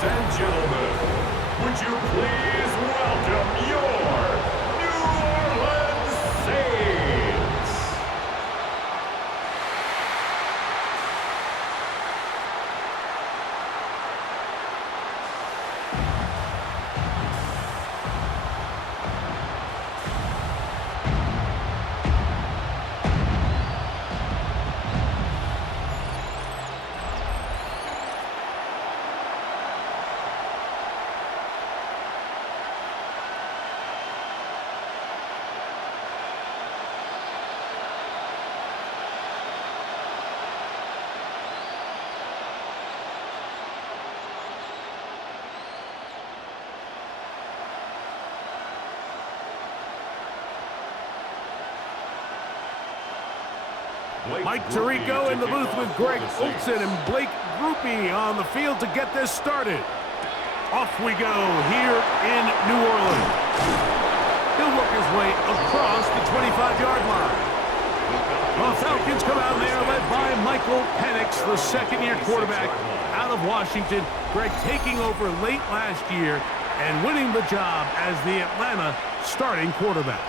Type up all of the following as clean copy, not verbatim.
Ladies and gentlemen, would you please welcome your New Orleans Saints? Mike Tirico in the booth with Greg Olson and Blake Grupe on the field to get this started. Off we go here in New Orleans. He'll work his way across the 25-yard line. The Falcons come out there led by Michael Penix, the second-year quarterback out of Washington. Greg taking over late last year and winning the job as the Atlanta starting quarterback.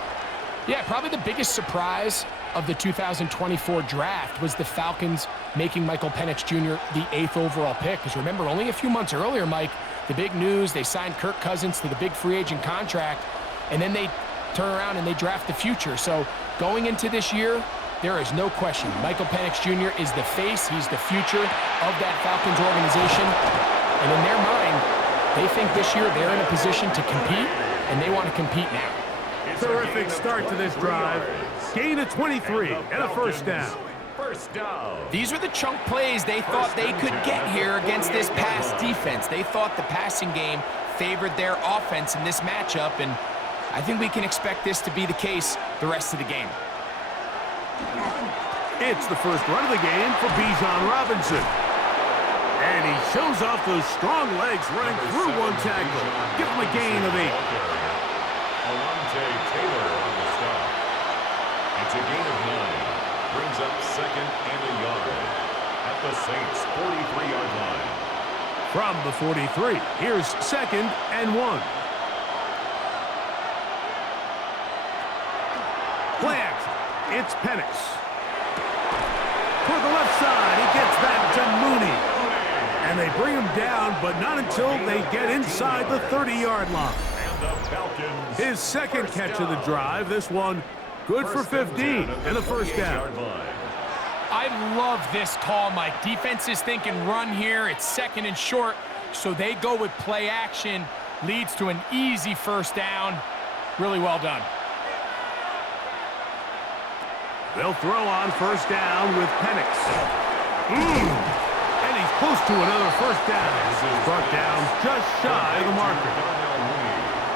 Yeah, probably the biggest surprise of the 2024 draft was the Falcons making Michael Penix Jr. the 8th overall pick. Because remember, only a few months earlier, Mike, the big news, they signed Kirk Cousins to the big free agent contract, and then they turn around and they draft the future. So going into this year, there is no question. Michael Penix Jr. is the face. He's the future of that Falcons organization. And in their mind, they think this year they're in a position to compete, and they want to compete now. Terrific start to this drive. Gain of 23 and a first down. These were the chunk plays they thought they could get here against this pass defense. They thought the passing game favored their offense in this matchup, and I think we can expect this to be the case the rest of the game. It's the first run of the game for Bijan Robinson. And he shows off those strong legs running through one tackle. Give him a gain of 8. Taylor on the stop. It's a gain of 9. Brings up second and a yard at the Saints' 43-yard line. From the 43, here's second and 1. Play action. It's Penix. Toward the left side, he gets that to Mooney. And they bring him down, but not until they get inside the 30-yard line. His second catch of the drive. This one good for 15 and a first down. I love this call, Mike. Defense is thinking run here. It's second and short, so they go with play action. Leads to an easy first down. Really well done. They'll throw on first down with Penix. And he's close to another first down. Brought down just shy of the marker.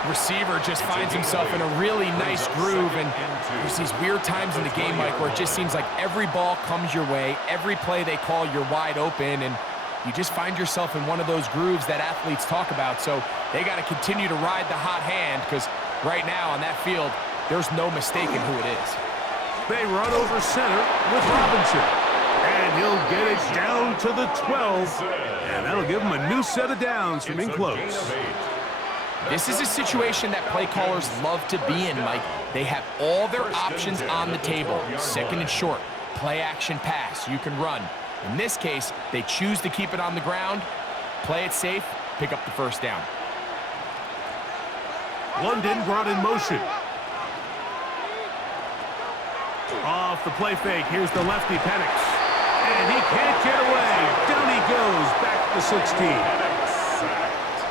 Receiver just finds himself in a really nice groove, and there's these weird times in the game, Mike, where it just seems like every ball comes your way, every play they call, you're wide open, and you just find yourself in one of those grooves that athletes talk about. So they got to continue to ride the hot hand, because right now on that field, there's no mistaking who it is. They run over center with Robinson, and he'll get it down to the 12, and that'll give him a new set of downs from in close. This is a situation that play callers love to be in, Mike. They have all their options on the table. Second and short, play action pass, you can run. In this case, they choose to keep it on the ground, play it safe, pick up the first down. London brought in motion. Off the play fake, here's the lefty Penix. And he can't get away. Down he goes, back to 16.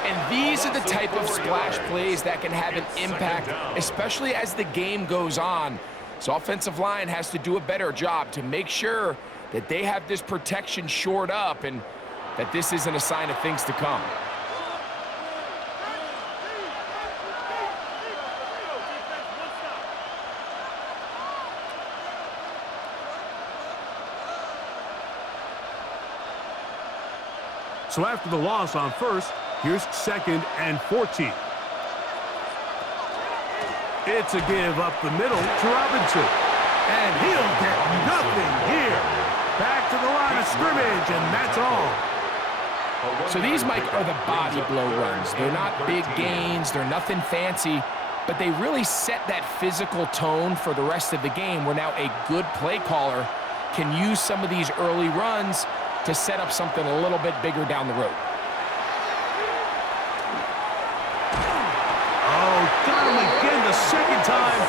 And these are the type of splash plays that can have an impact, especially as the game goes on. So offensive line has to do a better job to make sure that they have this protection shored up and that this isn't a sign of things to come. So after the loss on first, here's second and 14. It's a give up the middle to Robinson. And he'll get nothing here. Back to the line of scrimmage, and that's all. So these, Mike, are the body blow runs. They're not big gains. They're nothing fancy, but they really set that physical tone for the rest of the game where now a good play caller can use some of these early runs to set up something a little bit bigger down the road. Oh, got him again the second time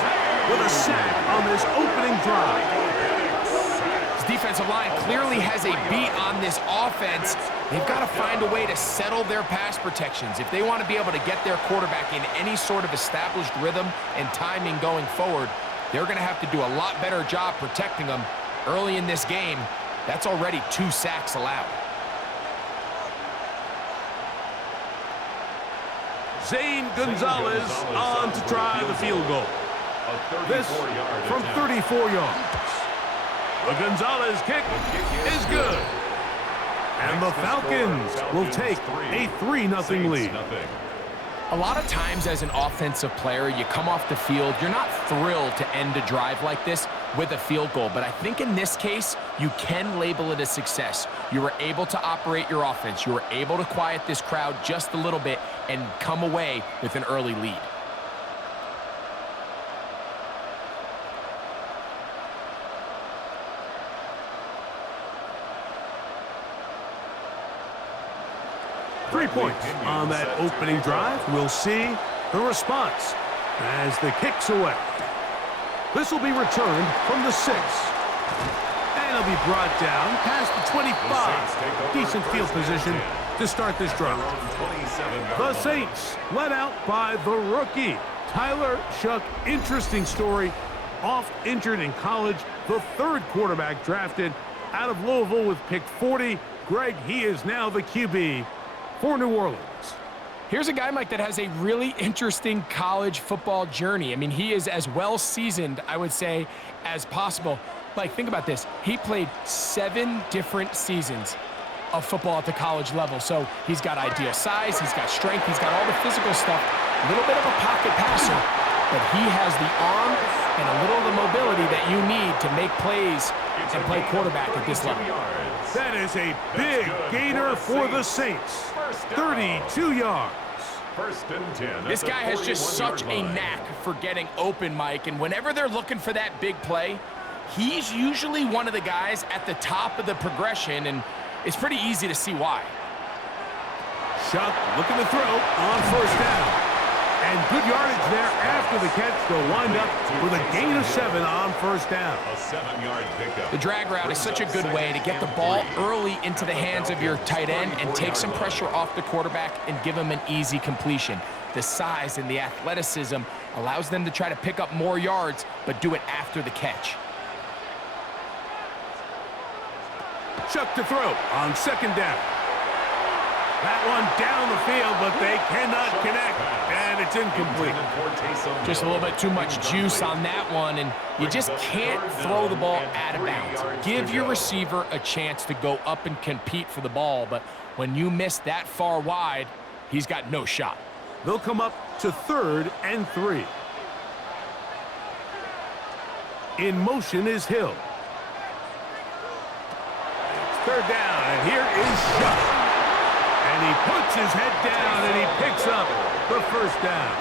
with a sack on this opening drive. His defensive line clearly has a beat on this offense. They've got to find a way to settle their pass protections. If they want to be able to get their quarterback in any sort of established rhythm and timing going forward, they're going to have to do a lot better job protecting them early in this game. That's already 2 sacks allowed. Zane Gonzalez on to try the field goal. This from 34 yards. The Gonzalez kick is good. And the Falcons will take a 3-0 lead. A lot of times as an offensive player, you come off the field, you're not thrilled to end a drive like this with a field goal. But I think in this case, you can label it a success. You were able to operate your offense. You were able to quiet this crowd just a little bit and come away with an early lead. Three points on that opening drive. We'll see the response as the kick's away. This will be returned from the 6. And it'll be brought down past the 25. Decent field position to start this drive. The Saints led out by the rookie, Tyler Shuck. Interesting story. Oft injured in college. The 3rd quarterback drafted out of Louisville with pick 40. Greg, he is now the QB for New Orleans. Here's a guy, Mike, that has a really interesting college football journey. I mean, he is as well seasoned, I would say, as possible. Like, think about this. He played 7 different seasons of football at the college level. So he's got ideal size, he's got strength, he's got all the physical stuff. A little bit of a pocket passer, but he has the arm and a little of the mobility that you need to make plays and play quarterback at this level. That is a big gainer for the Saints. 32 yards. This guy has just such a knack for getting open, Mike, and whenever they're looking for that big play, he's usually one of the guys at the top of the progression, and it's pretty easy to see why. Shuck looking to throw on 1st down. And good yardage there after the catch. They'll wind up with a gain of 7 on 1st down. A 7-yard pickup. The drag route is such a good way to get the ball early into the hands of your tight end and take some pressure off the quarterback and give him an easy completion. The size and the athleticism allows them to try to pick up more yards, but do it after the catch. Shuck to throw on 2nd down. That one down the field, but they cannot connect, and it's incomplete. Just a little bit too much juice on that one, and you just can't throw the ball out of bounds. Give your receiver a chance to go up and compete for the ball, but when you miss that far wide, he's got no shot. They'll come up to 3rd and 3. In motion is Hill. It's 3rd down, and here is Shuck. And he puts his head down, and he picks up the 1st down.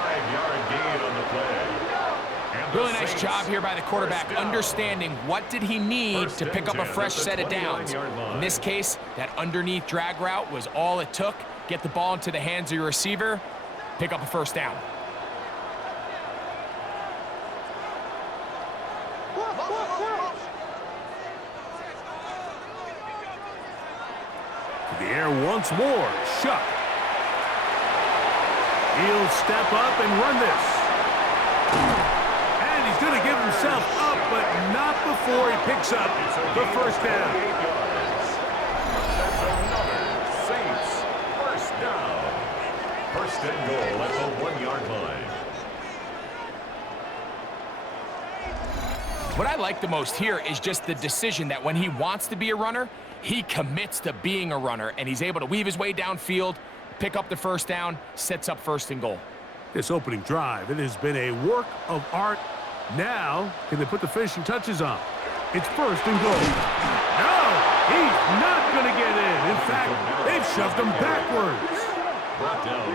5-yard gain on the play. Really nice job here by the quarterback, understanding what did he need to pick up a fresh set of downs. In this case, that underneath drag route was all it took. Get the ball into the hands of your receiver, pick up a 1st down. The air once more. Shuck. He'll step up and run this. And he's going to give himself up, but not before he picks up the 1st down. That's another Saints 1st down. 1st and goal at the 1-yard line. What I like the most here is just the decision that when he wants to be a runner, he commits to being a runner, and he's able to weave his way downfield, pick up the 1st down, sets up 1st and goal. This opening drive, it has been a work of art. Now, can they put the finishing touches on? It's 1st and goal. No, he's not going to get in. In fact, they him backwards.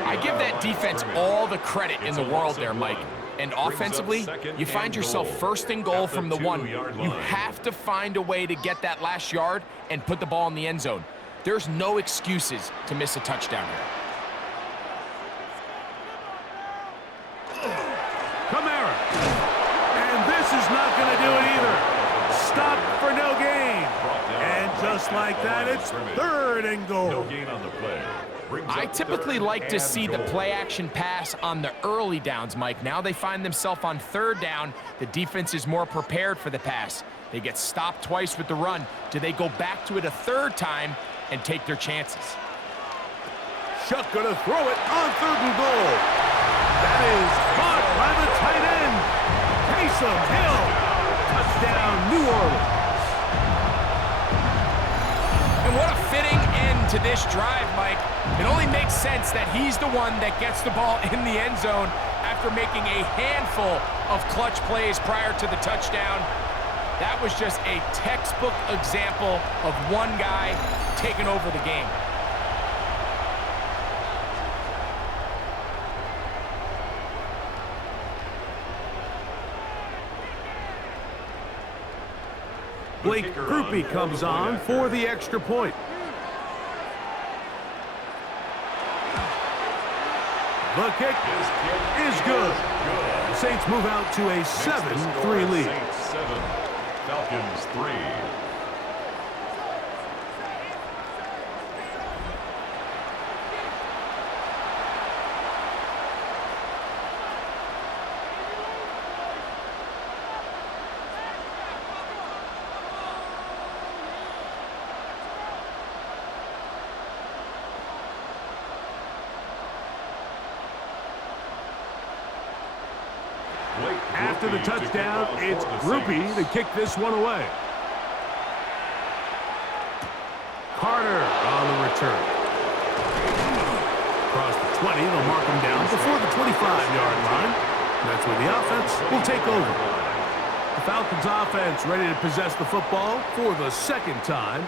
I give that defense all the credit in the world there, Mike. And offensively, you find yourself first and goal from the 1. You have to find a way to get that last yard and put the ball in the end zone. There's no excuses to miss a touchdown here. Kamara. And this is not going to do it either. Stop for no gain. And just like that, it's 3rd and goal. No gain on the play. I typically like to see the play-action pass on the early downs, Mike. Now they find themselves on 3rd down. The defense is more prepared for the pass. They get stopped twice with the run. Do they go back to it a 3rd time and take their chances? Shuck gonna throw it on 3rd and goal. That is caught by the tight end. Taysom Hill. Touchdown, New Orleans. And what a fitting end to this drive, Mike. It only makes sense that he's the one that gets the ball in the end zone after making a handful of clutch plays prior to the touchdown. That was just a textbook example of one guy taking over the game. Blake Groupie comes on for the extra point. The kick is good. The Saints move out to a 7-3 lead. Saints 7, Falcons 3. After the touchdown, it's Groupie to kick this one away. Carter on the return. Across the 20, they'll mark him down before the 25-yard line. And that's where the offense will take over. The Falcons offense ready to possess the football for the 2nd time.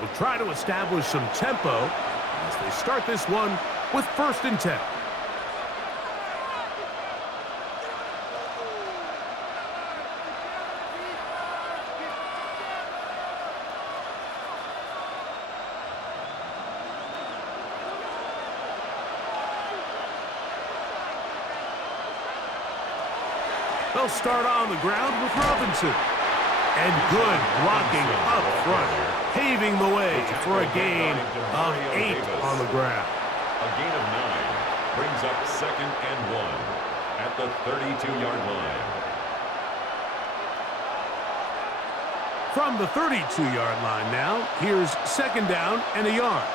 Will try to establish some tempo as they start this one with 1st and 10. They'll start on the ground with Robinson. And good blocking up front, paving the way for a gain of 8 on the ground. A gain of 9 brings up 2nd and 1 at the 32-yard line. From the 32-yard line now, here's 2nd down and a yard.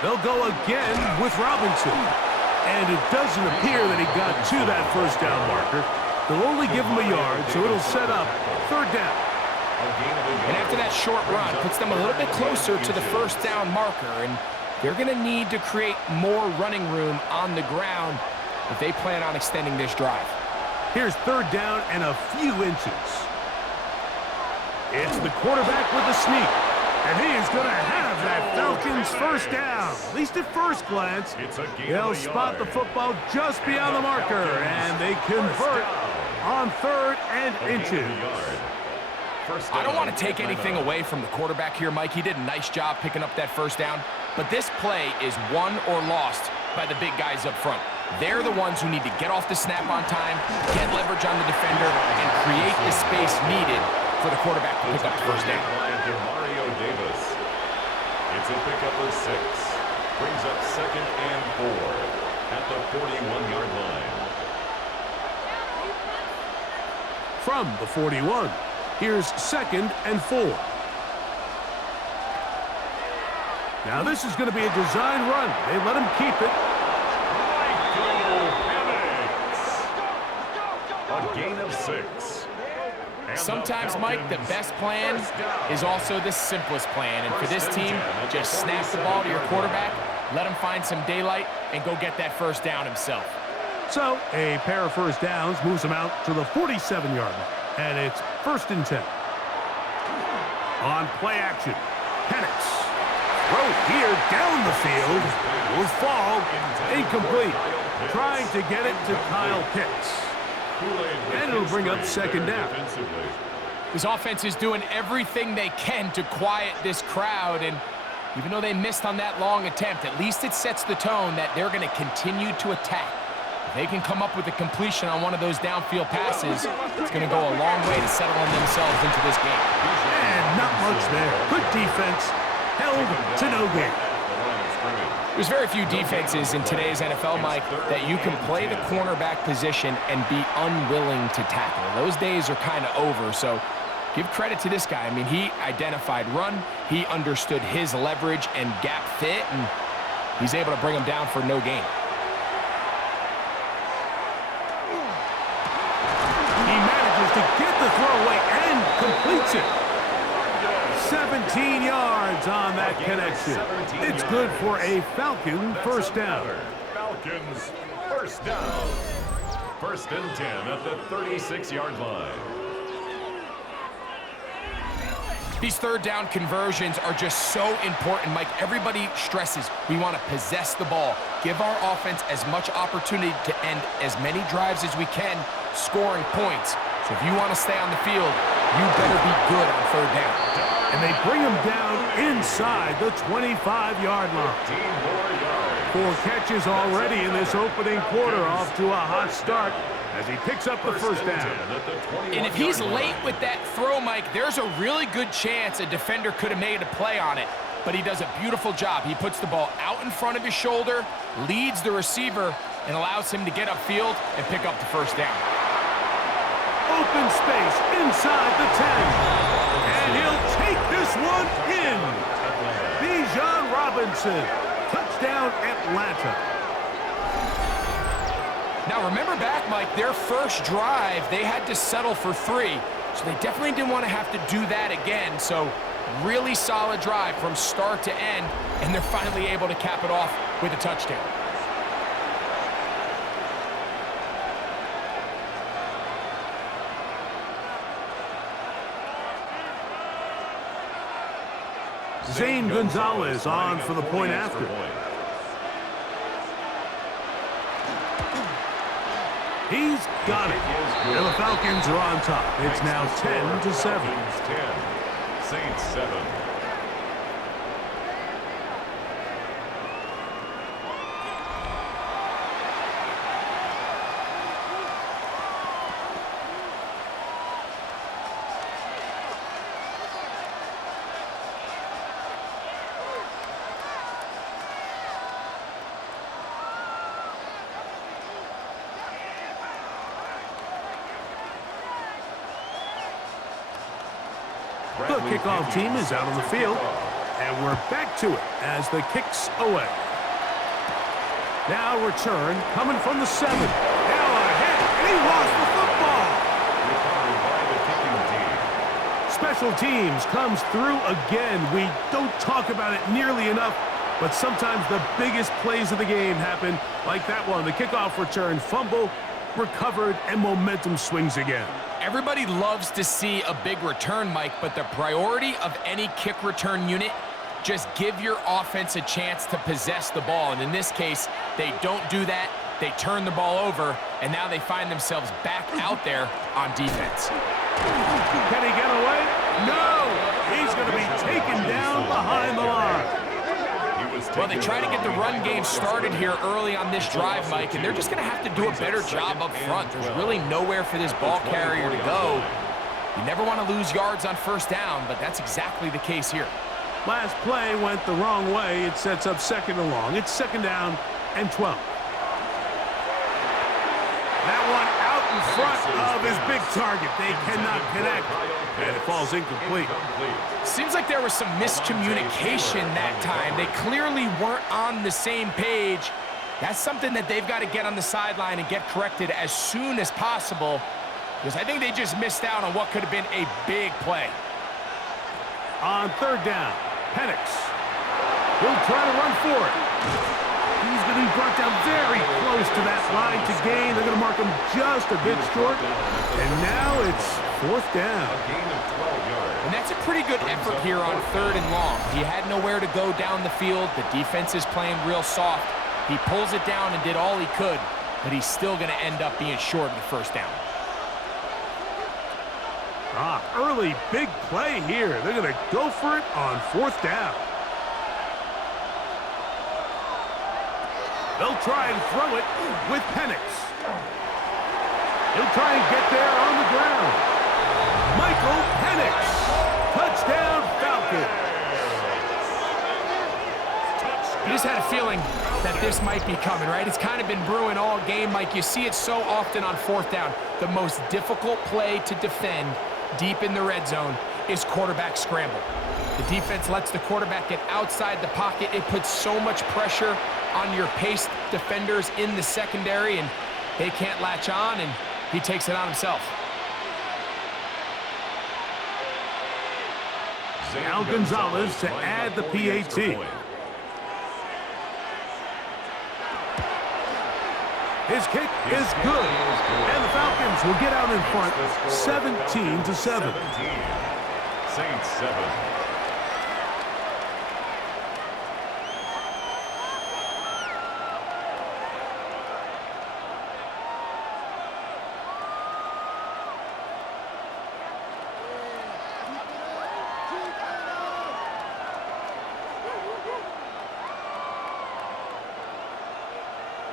They'll go again with Robinson. And it doesn't appear that he got to that 1st down marker. They'll only give him a yard, so it'll set up 3rd down. And after that short run, puts them a little bit closer to the 1st down marker. And they're going to need to create more running room on the ground if they plan on extending this drive. Here's 3rd down and a few inches. It's the quarterback with the sneak. And he is going to have that Falcons 1st down. At least at first glance, they'll spot the football just beyond the marker, and they convert on 3rd and inches. I don't want to take anything away from the quarterback here, Mike. He did a nice job picking up that 1st down, but this play is won or lost by the big guys up front. They're the ones who need to get off the snap on time, get leverage on the defender, and create the space needed for the quarterback to pick up the 1st down. It's a pickup of 6. Brings up 2nd and 4 at the 41-yard line. From the 41, here's 2nd and 4. Now this is going to be a design run. They let him keep it. A gain of 6. Sometimes, Mike, the best plan is also the simplest plan. And for this team, just snap the ball to your quarterback, let him find some daylight, and go get that 1st down himself. So a pair of 1st downs moves him out to the 47-yard line. And it's 1st and 10. On play action, Penix. Throw here down the field. Will fall. Incomplete. Trying to get it to Kyle Pitts. And it'll bring up second down. This offense is doing everything they can to quiet this crowd, and even though they missed on that long attempt, at least it sets the tone that they're going to continue to attack. If they can come up with a completion on one of those downfield passes, it's going to go a long way to settling themselves into this game. And not much there. Good defense. Held to no gain. There's very few defenses in today's NFL, Mike, that you can play the cornerback position and be unwilling to tackle. Those days are kind of over, so give credit to this guy. I mean, he identified run, he understood his leverage and gap fit, and he's able to bring him down for no gain. He manages to get the throw away and completes it. 17 yards on that connection. It's good for a Falcon first down. Falcons first down. 1st and 10 at the 36-yard line. These third down conversions are just so important, Mike. Everybody stresses we want to possess the ball, give our offense as much opportunity to end as many drives as we can, scoring points. So if you want to stay on the field, you better be good on third down. And they bring him down inside the 25-yard line. 4 catches already in this opening quarter, off to a hot start as he picks up the first down. And if he's late with that throw, Mike, there's a really good chance a defender could have made a play on it. But he does a beautiful job. He puts the ball out in front of his shoulder, leads the receiver, and allows him to get upfield and pick up the first down. Open space inside the 10. And he'll take this one in. Bijan Robinson. Touchdown, Atlanta. Now, remember back, Mike, their first drive, they had to settle for 3. So they definitely didn't want to have to do that again. So really solid drive from start to end, and they're finally able to cap it off with a touchdown. Zane Gonzalez on for the point after. He's got it. And the Falcons are on top. It's now 10-7. 10, Saints 7. The kickoff team is out on the field, and we're back to it as the kick's away. Now return coming from the 7. Now ahead, and he lost the football. Special teams comes through again. We don't talk about it nearly enough, but sometimes the biggest plays of the game happen like that one. The kickoff return, fumble, recovered, and momentum swings again. Everybody loves to see a big return, Mike, but the priority of any kick return unit, just give your offense a chance to possess the ball. And in this case, they don't do that. They turn the ball over, and now they find themselves back out there on defense. Can he get away? No! He's going to be taken down behind the line. Well, they try to get the run game started here early on this drive, Mike, and they're just going to have to do a better job up front. There's really nowhere for this ball carrier to go. You never want to lose yards on first down, but that's exactly the case here. Last play went the wrong way. It sets up 2nd and long. It's 2nd down and 12. That one out in front of his big target. They cannot connect, and it falls incomplete. Seems like there was some miscommunication that time. They clearly weren't on the same page. That's something that they've got to get on the sideline and get corrected as soon as possible, because I think they just missed out on what could have been a big play. On 3rd down, Penix. He'll try to run for it. He's going to be brought down very close to that line to gain. They're going to mark him just a bit short. And now it's fourth down. A gain of 12 yards. And that's a pretty good effort here on 3rd and long. He had nowhere to go down the field. The defense is playing real soft. He pulls it down and did all he could, but he's still going to end up being short of the first down. Early big play here. They're going to go for it on 4th down. They'll try and throw it with Penix. He'll try and get there on the ground. Michael Penix. Touchdown, Falcons. You just had a feeling that this might be coming, right? It's kind of been brewing all game, Mike. You see it so often on 4th down. The most difficult play to defend deep in the red zone is quarterback scramble. The defense lets the quarterback get outside the pocket. It puts so much pressure on your paced defenders in the secondary, and they can't latch on, and he takes it on himself. Al Gonzalez to add the PAT. His kick is good, and the Falcons will get out in front 17-7. Saints 7.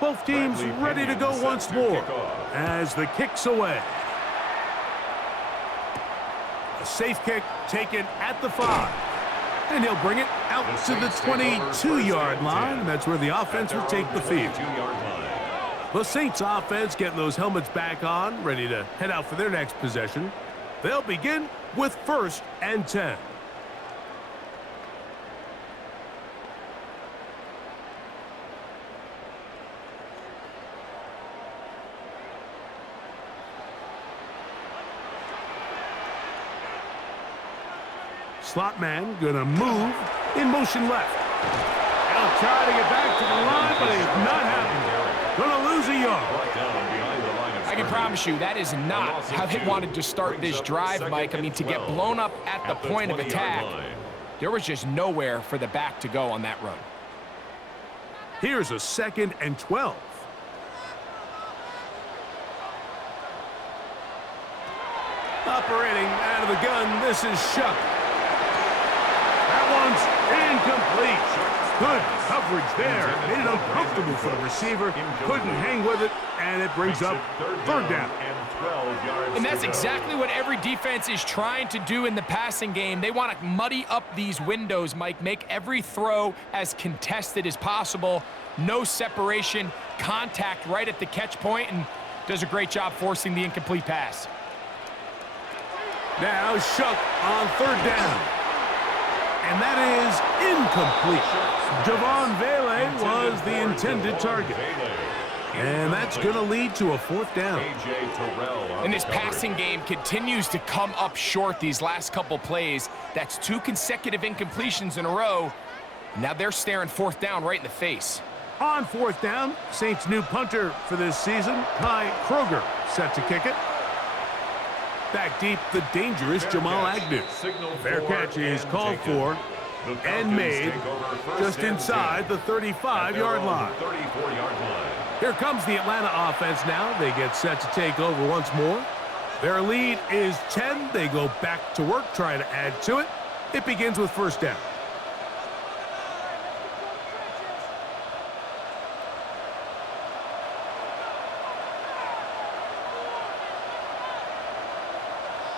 Both teams ready to go once more as the kick's away. A safe kick taken at the 5. And he'll bring it out to the 22-yard line. That's where the offense will take the field. The Saints offense getting those helmets back on, ready to head out for their next possession. They'll begin with 1st and 10. Slot man gonna move in motion left. He'll try to get back to the line, but it's not happening. Gonna lose a yard. I can promise you that is not how they wanted to start this drive, Mike. I mean, to get blown up at the point of attack, there was just nowhere for the back to go on that run. Here's a 2nd and 12. Operating out of the gun, this is Shuck. That one's incomplete. Good coverage there. Made it uncomfortable for the receiver. Couldn't hang with it, and it brings up 3rd down. And that's exactly what every defense is trying to do in the passing game. They want to muddy up these windows, Mike. Make every throw as contested as possible. No separation, contact right at the catch point, and does a great job forcing the incomplete pass. Now Shuck on 3rd down. And that is incomplete. Javon Vele was the intended target. And that's going to lead to a 4th down. And this passing game continues to come up short these last couple plays. That's 2 consecutive incompletions in a row. Now they're staring 4th down right in the face. On 4th down, Saints' new punter for this season, Ty Kroger, set to kick it. Back deep, the dangerous Jamal Agnew. Fair catch is called for and made just inside the 35-yard line. Here comes the Atlanta offense now. They get set to take over once more. Their lead is 10. They go back to work, trying to add to it. It begins with 1st down.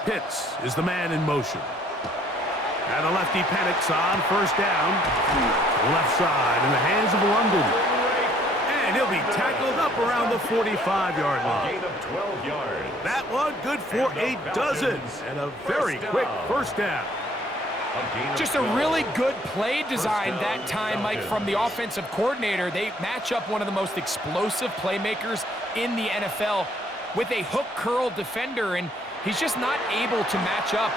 Pitts is the man in motion. And a lefty Penix on 1st down. Left side in the hands of London. And he'll be tackled up around the 45-yard line. Gain of 12 yards. That one good for a dozen. And a very quick 1st down. Just a really good play design that time, Mike, from the offensive coordinator. They match up one of the most explosive playmakers in the NFL with a hook curl defender, and he's just not able to match up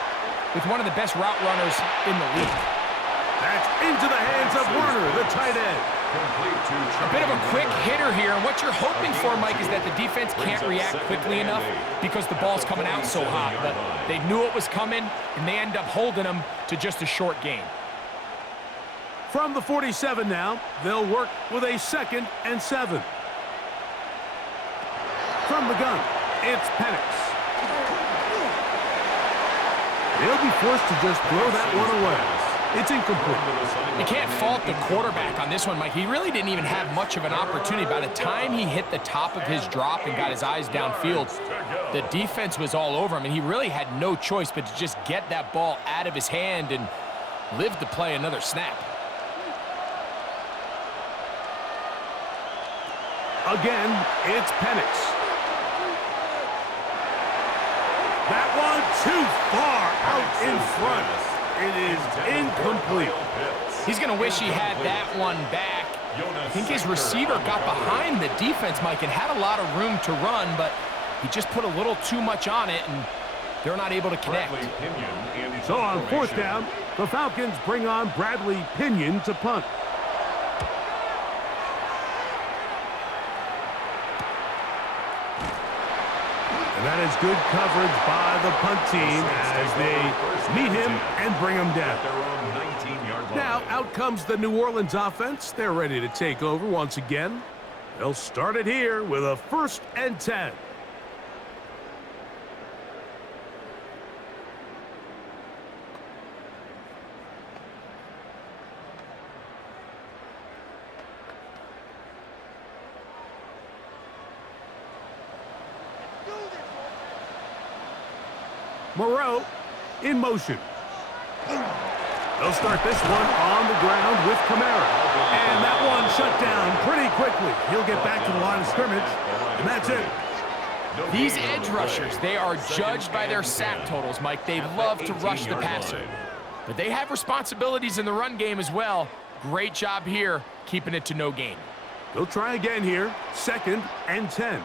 with one of the best route runners in the league. That's into the hands of Werner, the tight end. A bit of a quick hitter here, and what you're hoping for, Mike, is that the defense can't react quickly enough because the ball's coming out so hot. But they knew it was coming, and they end up holding them to just a short gain. From the 47 now, they'll work with a 2nd and 7. From the gun, it's Penix. They'll be forced to just throw that one away. It's incomplete. You can't fault the quarterback on this one, Mike. He really didn't even have much of an opportunity. By the time he hit the top of his drop and got his eyes downfield, the defense was all over him, and he really had no choice but to just get that ball out of his hand and live to play another snap. Again, it's Penix. That one too far out in front. It is incomplete. He's going to wish he had that one back. I think his receiver got behind the defense, Mike, and had a lot of room to run, but he just put a little too much on it, and they're not able to connect. So on 4th down, the Falcons bring on Bradley Pinion to punt. And that is good coverage by the punt team as they meet him and bring him down. Now out comes the New Orleans offense. They're ready to take over once again. They'll start it here with a 1st and 10. Moreau in motion. They'll start this one on the ground with Kamara. And that one shut down pretty quickly. He'll get back to the line of scrimmage, and that's it. These edge rushers, they are judged by their sack totals, Mike. They love to rush the passer. But they have responsibilities in the run game as well. Great job here, keeping it to no gain. They'll try again here, 2nd and 10.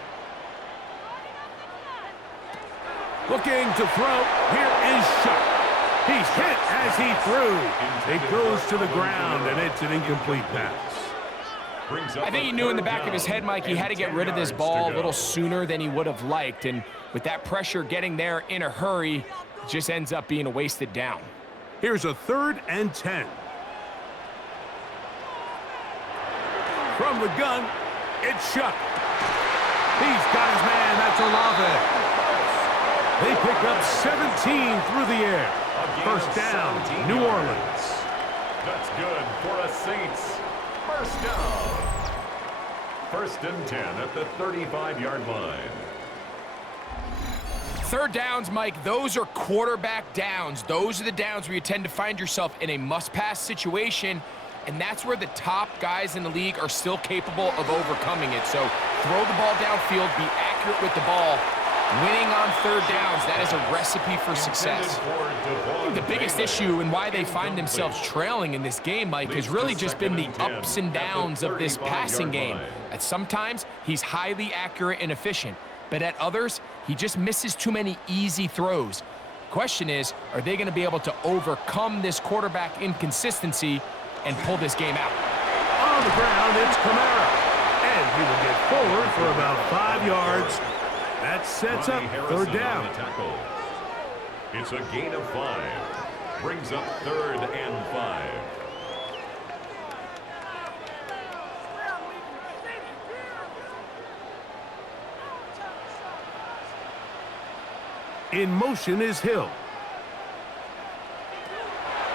Looking to throw. Here is Shuck. He's hit as he threw. It goes to the ground, and it's an incomplete pass. I think he knew in the back of his head, Mike, he had to get rid of this ball a little sooner than he would have liked. And with that pressure getting there in a hurry, it just ends up being a wasted down. Here's a 3rd and 10. From the gun, it's Shuck. He's got his man. That's Olave. They pick up 17 through the air. 1st down, New Orleans. That's good for a Saints. 1st down. 1st and 10 at the 35-yard line. 3rd downs, Mike, those are quarterback downs. Those are the downs where you tend to find yourself in a must-pass situation, and that's where the top guys in the league are still capable of overcoming it. So throw the ball downfield, be accurate with the ball. Winning on 3rd downs, that is a recipe for success. I think the biggest issue and why they find themselves trailing in this game, Mike, has really just been the ups and downs of this passing game. At sometimes, he's highly accurate and efficient, but at others, he just misses too many easy throws. Question is, are they going to be able to overcome this quarterback inconsistency and pull this game out? On the ground, it's Kamara. And he will get forward for about 5 yards. That sets up 3rd down. It's a gain of 5. Brings up 3rd and 5. In motion is Hill.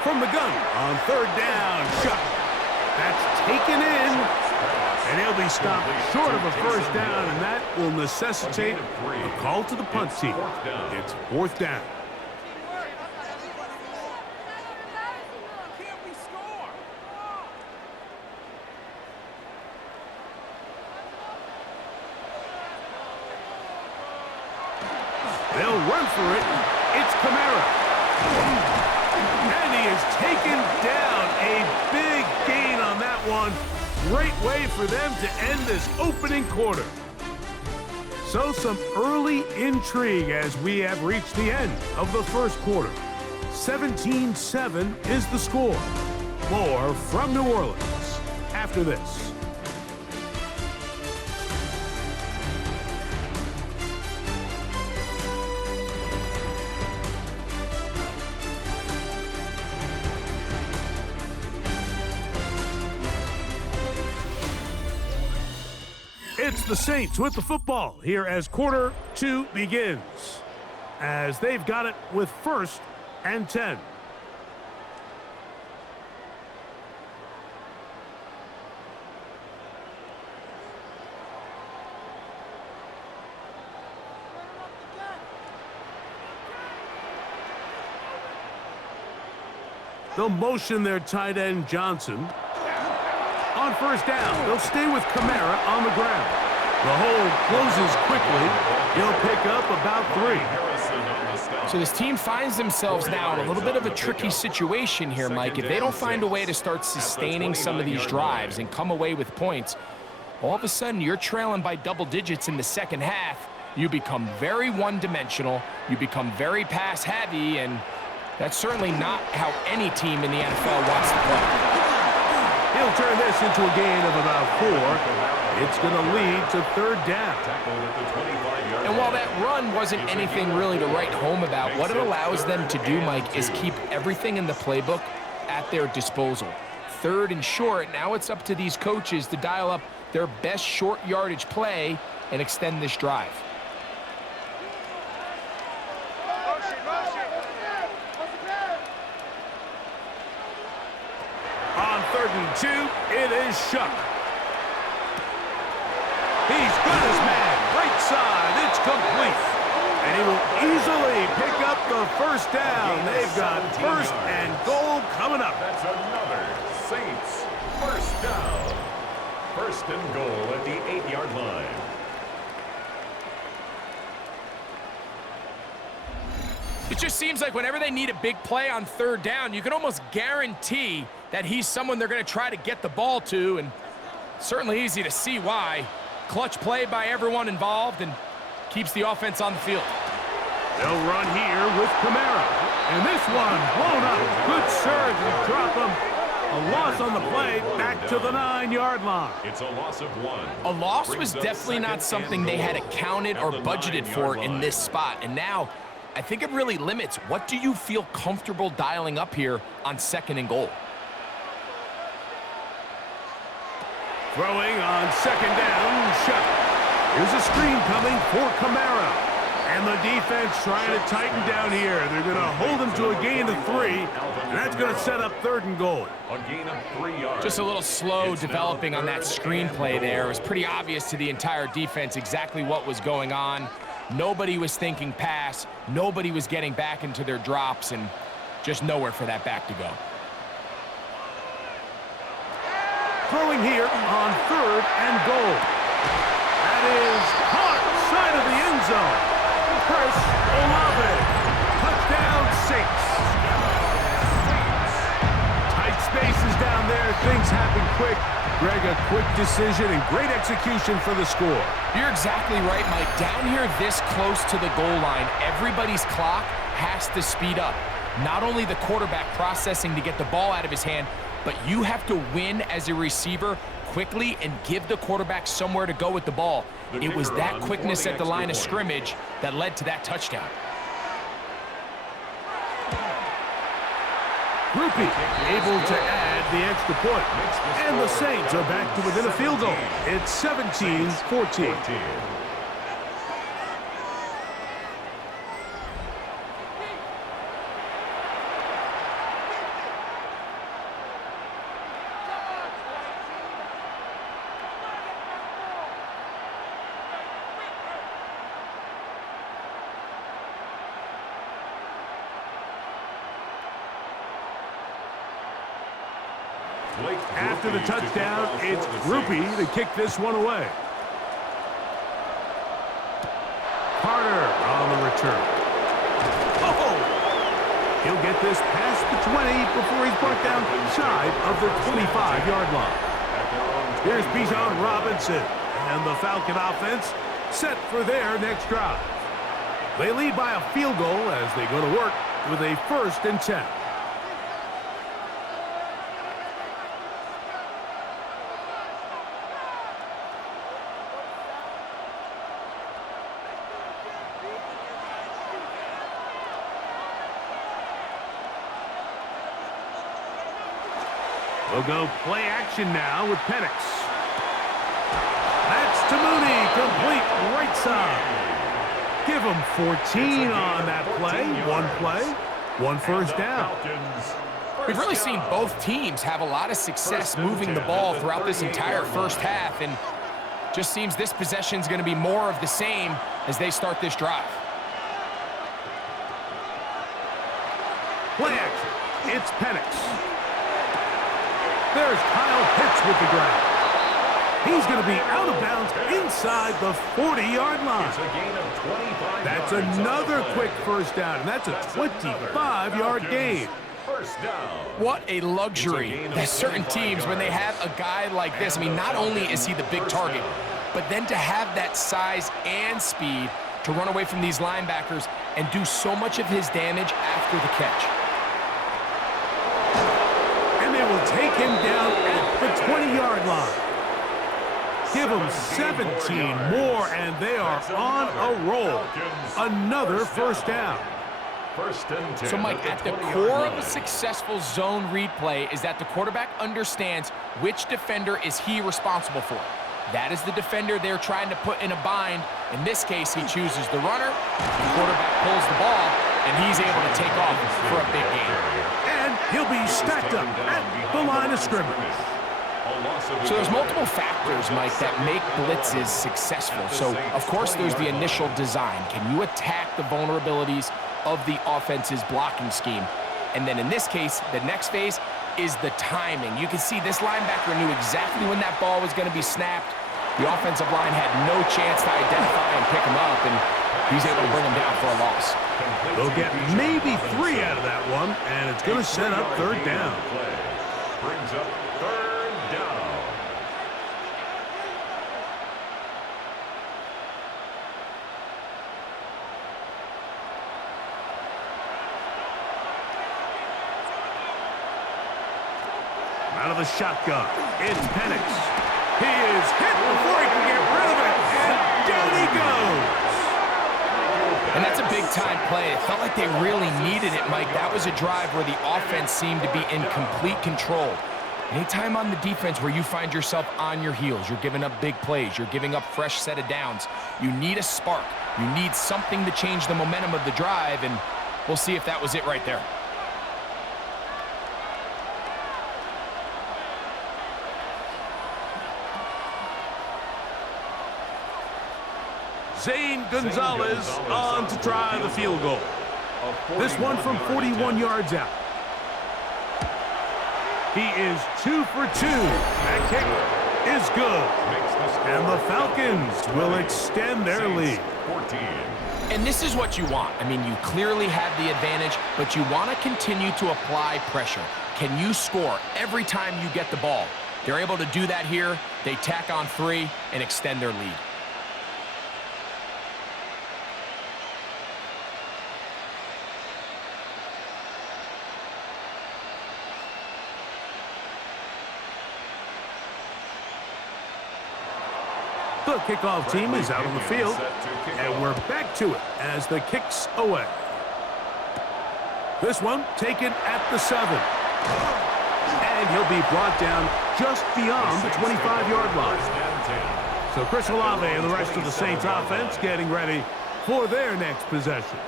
From the gun on 3rd down, Shuck. That's taken in. And he'll be stopped short of a 1st down, and that will necessitate a call to the punt team. It's 4th down. They'll run for it. It's Kamara. And he is taken down. A big gain on that one. Great way for them to end this opening quarter. So some early intrigue as we have reached the end of the 1st quarter. 17-7 is the score. More from New Orleans after after this. It's the Saints with the football here as quarter 2 begins, as they've got it with 1st and 10. They'll motion their tight end Johnson. On 1st down, they'll stay with Kamara on the ground. The hole closes quickly. He'll pick up about 3. So this team finds themselves now in a little bit of a tricky situation here, Mike. If they don't find a way to start sustaining some of these drives and come away with points, all of a sudden you're trailing by double digits in the second half. You become very one-dimensional. You become very pass-heavy, and that's certainly not how any team in the NFL wants to play. He'll turn this into a gain of about 4. It's going to lead to 3rd down. And while that run wasn't anything really to write home about, what it allows them to do, Mike, is keep everything in the playbook at their disposal. 3rd and short, now it's up to these coaches to dial up their best short yardage play and extend this drive. On 3rd and 2, it is Shuck. He's got his man. Right side. It's complete. And he will easily pick up the 1st down. They've got 1st and goal coming up. That's another Saints 1st down. 1st and goal at the 8-yard line. It just seems like whenever they need a big play on 3rd down, you can almost guarantee that he's someone they're going to try to get the ball to, and certainly easy to see why. Clutch play by everyone involved and keeps the offense on the field. They'll run here with Kamara. And this one blown up. Good surge and drop him. A loss on the play, back to the 9-yard line. It's a loss of 1. A loss was definitely not something they had accounted or budgeted for in this spot. And now, I think it really limits what do you feel comfortable dialing up here on 2nd and goal. Throwing on 2nd down, Shuck. Here's a screen coming for Kamara. And the defense trying to tighten down here. They're going to hold him to a gain of 3, and that's going to set up 3rd and goal. A gain of 3 yards. Just a little slow developing on that screenplay there. It was pretty obvious to the entire defense exactly what was going on. Nobody was thinking pass. Nobody was getting back into their drops, and just nowhere for that back to go. Throwing here on 3rd and goal. That is caught side of the end zone. Chris Olave. Touchdown, Saints. Tight spaces down there. Things happen quick. Greg, a quick decision and great execution for the score. You're exactly right, Mike. Down here this close to the goal line, everybody's clock has to speed up. Not only the quarterback processing to get the ball out of his hand, but you have to win as a receiver quickly and give the quarterback somewhere to go with the ball. It was that quickness at the line of scrimmage that led to that touchdown. Groupie able to add the extra point. And the Saints are back to within a field goal. It's 17-14. After the touchdown, it's Groupie to kick this one away. Carter on the return. Oh! He'll get this past the 20 before he's brought down shy of the 25-yard line. Here's Bijan Robinson, and the Falcon offense set for their next drive. They lead by a field goal as they go to work with a 1st and 10. We'll go play action now with Penix. That's to Mooney, complete right side. Give him 14 on that play, one first down. We've really seen both teams have a lot of success moving the ball throughout this entire first half, and just seems this possession is going to be more of the same as they start this drive. Play action. It's Penix. There's Kyle Pitts with the grab. He's going to be out of bounds inside the 40-yard line. That's another quick first down, and that's a 25-yard gain. What a luxury that certain teams, when they have a guy like this, I mean, not only is he the big target, but then to have that size and speed to run away from these linebackers and do so much of his damage after the catch. And they will take him down at the 20-yard line. Give them 17 more, and they are on a roll. Another first down. So, Mike, at the core of a successful zone read play is that the quarterback understands which defender is he responsible for. That is the defender they're trying to put in a bind. In this case, he chooses the runner. The quarterback pulls the ball, and he's able to take off for a big gain. And he'll be stacked up at the line of scrimmage. So there's multiple factors, Mike, that make blitzes successful. So, of course, there's the initial design. Can you attack the vulnerabilities of the offense's blocking scheme? And then in this case, the next phase is the timing. You can see this linebacker knew exactly when that ball was going to be snapped. The offensive line had no chance to identify and pick him up, and he's able to bring him down for a loss. They'll get maybe 3 out of that one, and it's going to set up third down. Brings up third down. Out of the shotgun, it's Penix. He is hit before he can get rid of it, and down he goes. And that's a big-time play. It felt like they really needed it, Mike. That was a drive where the offense seemed to be in complete control. Anytime on the defense where you find yourself on your heels, you're giving up big plays, you're giving up fresh set of downs, you need a spark. You need something to change the momentum of the drive, and we'll see if that was it right there. Zane Gonzalez on to try the field goal. This one from 41 yards out. He is 2 for 2. That kick is good. And the Falcons will extend their lead. And this is what you want. I mean, you clearly have the advantage, but you want to continue to apply pressure. Can you score every time you get the ball? They're able to do that here. They tack on 3 and extend their lead. The kickoff team is out on the field, and we're back to it as the kick's away. This one taken at the 7. And he'll be brought down just beyond the 25-yard line. So Chris Olave and the rest of the Saints offense getting ready for their next possession.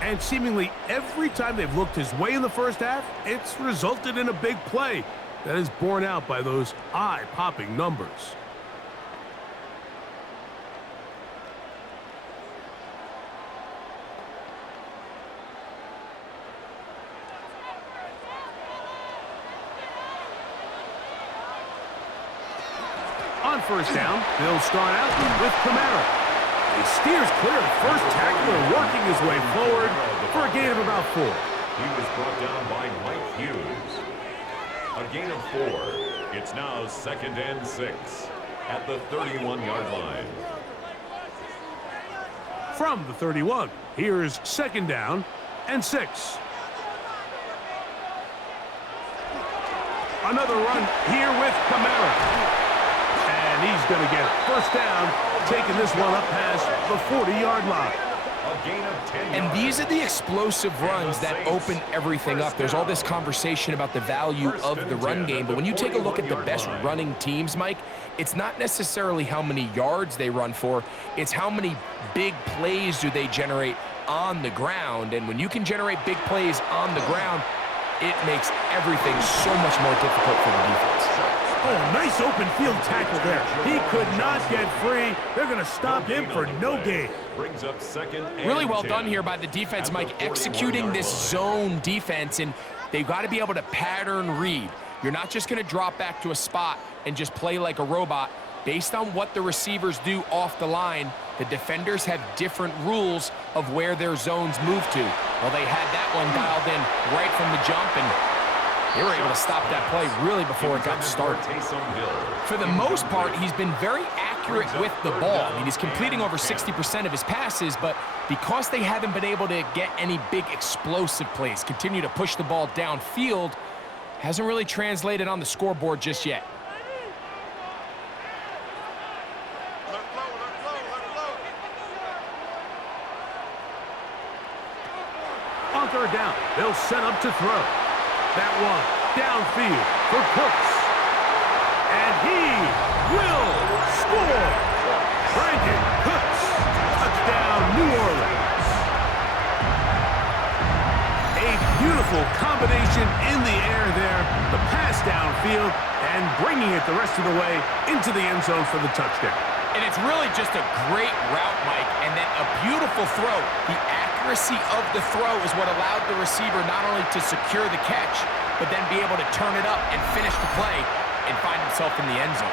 And seemingly every time they've looked his way in the first half, it's resulted in a big play that is borne out by those eye-popping numbers. On first down, they'll start out with Kamara. He steers clear of the first tackler, working his way forward for a gain of about 4. He was brought down by Mike Hughes. A gain of 4. It's now 2nd and 6 at the 31-yard line. From the 31, here's 2nd down and 6. Another run here with Kamara. And he's going to get first down, taking this one up past the 40-yard line. gain of 10 And yards. these are the explosive runs that open everything up. There's all this conversation about the value of the run game, but when you take a look at the best running teams, Mike, it's not necessarily how many yards they run for, it's how many big plays do they generate on the ground. And when you can generate big plays on the ground, it makes everything so much more difficult for the defense. Oh, nice open field tackle there. He could not get free. They're going to stop him for no gain. Brings up second and Really well 10. done here by the defense, Mike, executing this zone defense, and they've got to be able to pattern read. You're not just going to drop back to a spot and just play like a robot. Based on what the receivers do off the line, the defenders have different rules of where their zones move to. Well, they had that one dialed in right from the jump, and they were able to stop that play really before it got started. For the most part, he's been very accurate with the ball. I mean, he's completing over 60% of his passes, but because they haven't been able to get any big explosive plays, continue to push the ball downfield, hasn't really translated on the scoreboard just yet. On third down, they'll set up to throw. That one downfield for Cooks. And he will score. Brandon Cooks. Touchdown, New Orleans. A beautiful combination in the air there. The pass downfield and bringing it the rest of the way into the end zone for the touchdown. And it's really just a great route, Mike, and then a beautiful throw. The accuracy of the throw is what allowed the receiver not only to secure the catch, but then be able to turn it up and finish the play and find himself in the end zone.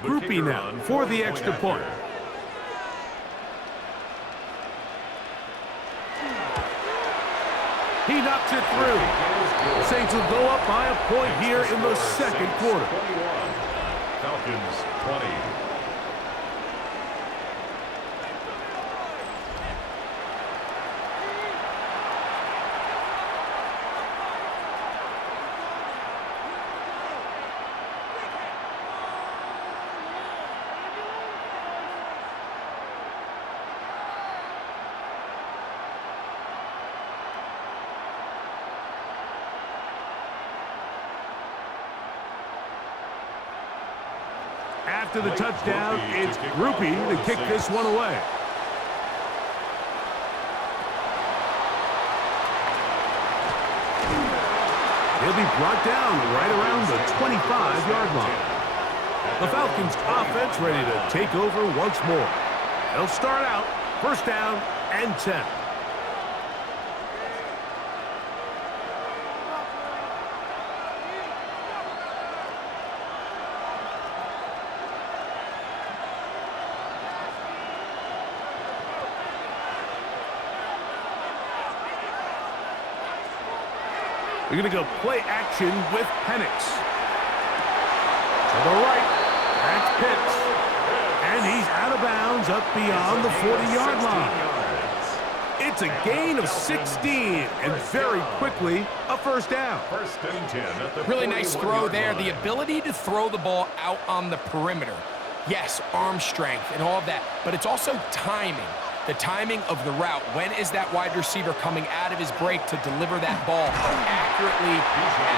Groupie now for the extra point. He knocks it through. Saints will go up by a point here in the second quarter. Falcons 20. After the touchdown, it's Groupie to kick this one away. He'll be brought down right around the 25-yard line. The Falcons offense ready to take over once more. They'll start out first down and 10. We're going to go play action with Penix. To the right, that's Pitts. And he's out of bounds up beyond the 40-yard line. It's a gain of 16, and very quickly, a first down. First and 10 at the Really nice throw there. line. The ability to throw the ball out on the perimeter. Yes, arm strength and all of that, but it's also timing. The timing of the route. When is that wide receiver coming out of his break to deliver that ball accurately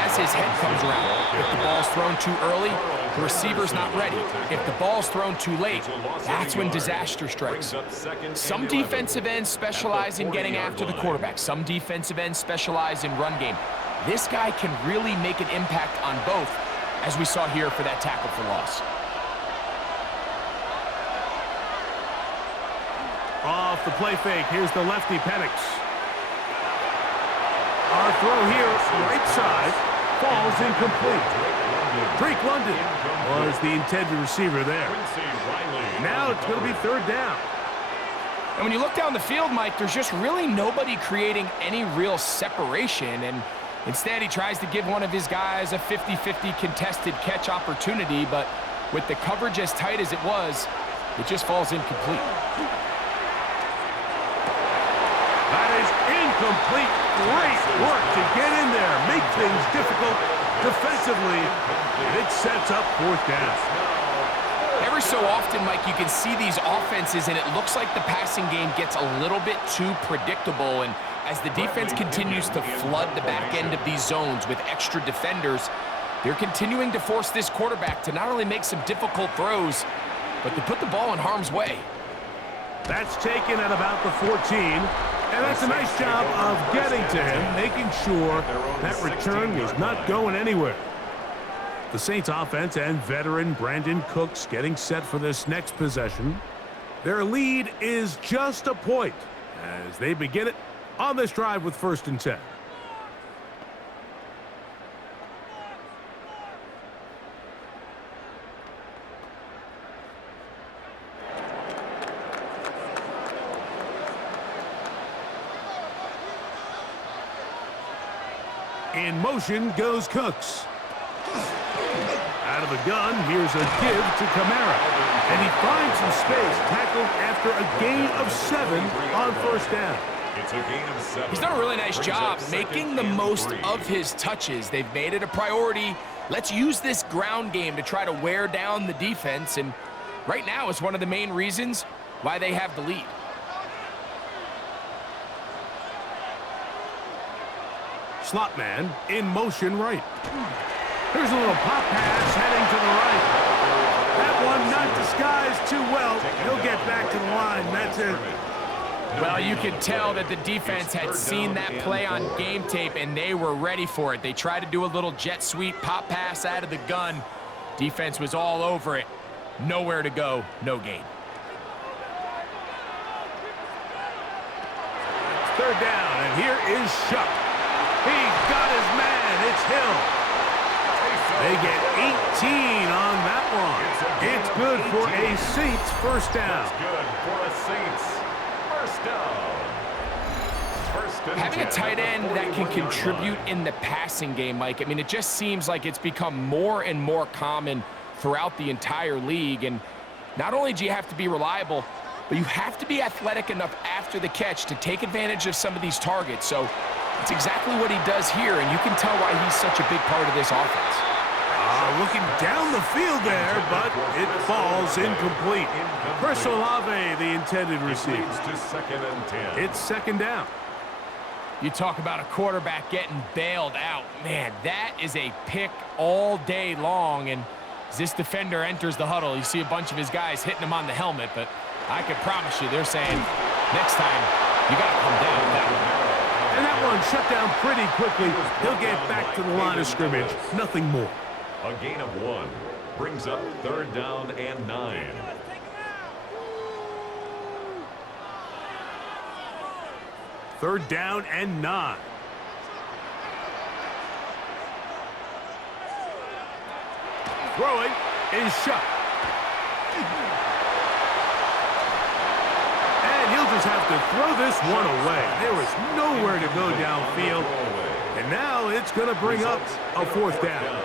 as his head comes around? If the ball's thrown too early, the receiver's not ready. If the ball's thrown too late, that's when disaster strikes. Some defensive ends specialize in getting after the quarterback. Some defensive ends specialize in run game. This guy can really make an impact on both, as we saw here for that tackle for loss. Off the play fake, here's the lefty Penix. Our throw here, right side, falls incomplete. Drake London was the intended receiver there. Now it's going to be third down. And when you look down the field, Mike, there's just really nobody creating any real separation. And instead, he tries to give one of his guys a 50-50 contested catch opportunity. But with the coverage as tight as it was, it just falls incomplete. That plays, incomplete. Great work to get in there, make things difficult defensively, and it sets up fourth down. Every so often, Mike, you can see these offenses, and it looks like the passing game gets a little bit too predictable, and as the defense continues to flood the back end of these zones with extra defenders, they're continuing to force this quarterback to not only make some difficult throws, but to put the ball in harm's way. That's taken at about the 14, and that's a nice job of getting to him, making sure that return was not going anywhere. The Saints offense and veteran Brandon Cooks getting set for this next possession. Their lead is just a point as they begin it on this drive with 1st and 10. In motion goes Cooks. Out of the gun, here's a give to Kamara. And he finds some space, tackled after a gain of 7 on 1st down. It's a gain of 7. He's done a really nice job making the most of his touches. They've made it a priority. Let's use this ground game to try to wear down the defense. And right now is one of the main reasons why they have the lead. Slot man in motion right. Here's a little pop pass heading to the right. That one not disguised too well. He'll get back to the line. That's it. Well, you can tell that the defense had seen that play on game tape, and they were ready for it. They tried to do a little jet sweep pop pass out of the gun. Defense was all over it. Nowhere to go, no gain. 3rd down, and here is Shuck. He's got his man. It's Hill. They get 18 on that one. It's good for a Saints 1st down. That's good for a Saints 1st down. Having a tight end that can contribute in the passing game, Mike, I mean, it just seems like it's become more and more common throughout the entire league. And not only do you have to be reliable, but you have to be athletic enough after the catch to take advantage of some of these targets. So it's exactly what he does here, and you can tell why he's such a big part of this offense. Looking down the field there, but it falls incomplete. Chris Olave, the intended receiver. It's 2nd down. You talk about a quarterback getting bailed out. Man, that is a pick all day long. And as this defender enters the huddle, you see a bunch of his guys hitting him on the helmet. But I can promise you, they're saying, next time, you got to come down with that one. And that one shut down pretty quickly. He'll get back to the line of scrimmage. Nothing more. A gain of 1 brings up 3rd down and 9. Third down and 9. Throwing is Shuck. And he'll just have to throw this one away. There is nowhere to go downfield. And now it's going to bring up a 4th down.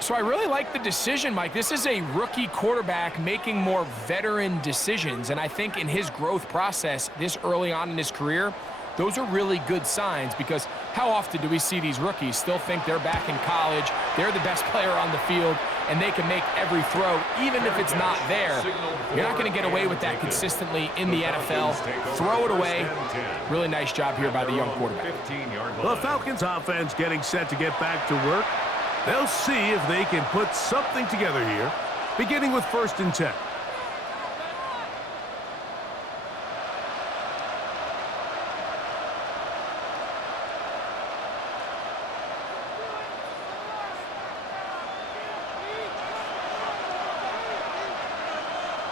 So I really like the decision, Mike. This is a rookie quarterback making more veteran decisions. And I think in his growth process this early on in his career, those are really good signs, because how often do we see these rookies still think they're back in college, they're the best player on the field, and they can make every throw, even if it's not there. You're not going to get away with that consistently in the NFL. Throw it away. Really nice job here by the young quarterback. The Falcons offense getting set to get back to work. They'll see if they can put something together here, beginning with 1st and 10.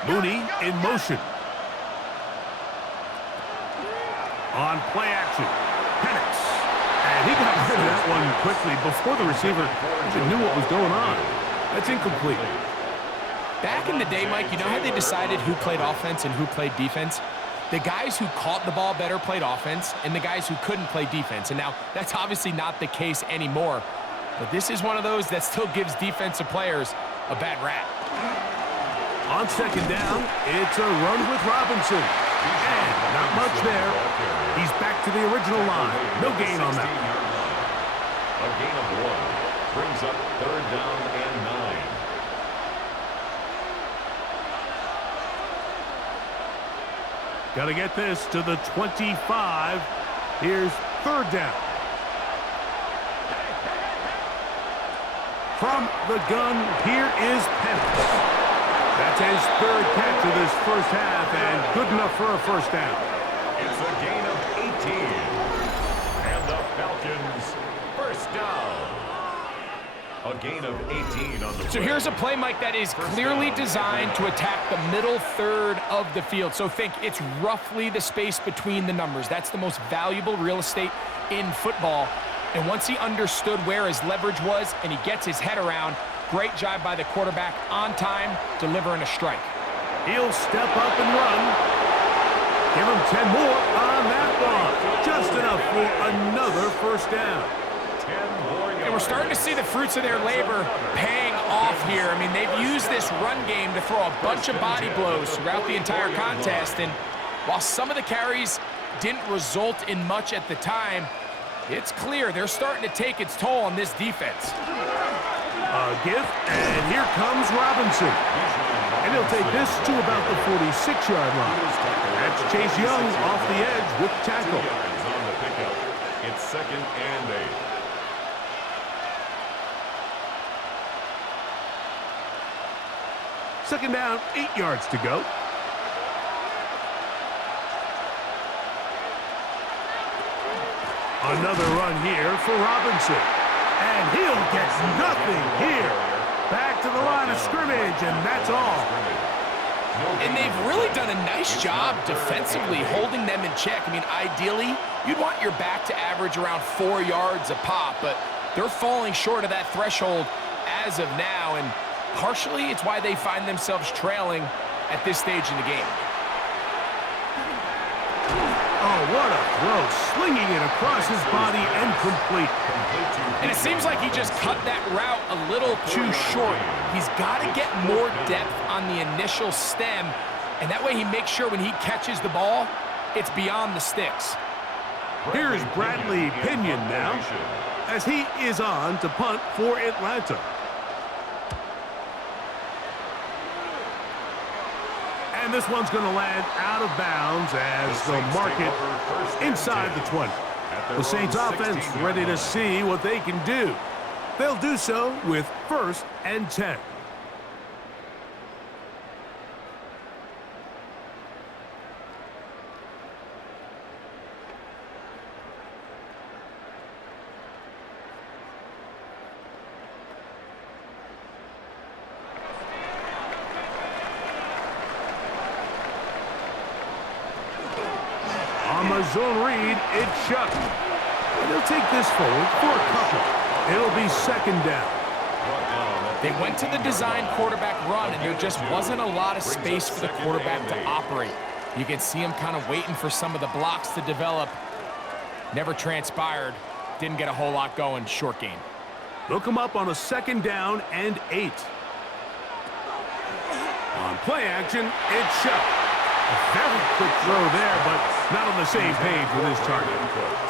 Mooney in motion. On play action, Penix. And he got rid of that one quickly before the receiver even knew what was going on. That's incomplete. Back in the day, Mike, you know how they decided who played offense and who played defense? The guys who caught the ball better played offense, and the guys who couldn't play defense. And now, that's obviously not the case anymore. But this is one of those that still gives defensive players a bad rap. On 2nd down, it's a run with Robinson. And not much there. He's back to the original line. No gain on that. A gain of 1 brings up 3rd down and 9. Got to get this to the 25. Here's 3rd down. From the gun, here is Penix. That's his 3rd catch of this first half, and good enough for a first down. It's a gain of 18. And the Falcons, first down. A gain of 18 on the So here's a play, Mike, that is clearly designed to attack the middle third of the field. So think it's roughly the space between the numbers. That's the most valuable real estate in football. And once he understood where his leverage was and he gets his head around, great job by the quarterback on time, delivering a strike. He'll step up and run. Give him 10 more on that one. Just enough for another first down. 10 more yards. And we're starting to see the fruits of their labor paying off here. I mean, they've used this run game to throw a bunch of body blows throughout the entire contest. And while some of the carries didn't result in much at the time, it's clear they're starting to take its toll on this defense. A gift, and here comes Robinson. And he'll take this to about the 46-yard line. That's Chase Young off the edge with tackle. 2 yards on the pickup. It's 2nd and 8. Second down, 8 yards to go. Another run here for Robinson. And he'll get nothing here. Back to the line of scrimmage, and that's all. And they've really done a nice job defensively holding them in check. I mean, ideally, you'd want your back to average around 4 yards a pop, but they're falling short of that threshold as of now, and partially it's why they find themselves trailing at this stage in the game. Oh, what a throw. Slinging it across his body and complete. And it seems like he just cut that route a little too short. He's got to get more depth on the initial stem, and that way he makes sure when he catches the ball, it's beyond the sticks. Here's Bradley Pinion now, as he is on to punt for Atlanta. And this one's going to land out of bounds as they'll mark it inside the 20. The Saints offense ready to see what they can do. They'll do so with 1st and 10. On the zone read, it's Chuck. And he'll take this forward for a couple. It'll be 2nd down. They went to the design quarterback run, and there just wasn't a lot of space for the quarterback to operate. You can see him kind of waiting for some of the blocks to develop. Never transpired. Didn't get a whole lot going. Short game. They'll come up on a 2nd down and 8. On play action, it's Chuck. A very quick throw there, but not on the same page with his target.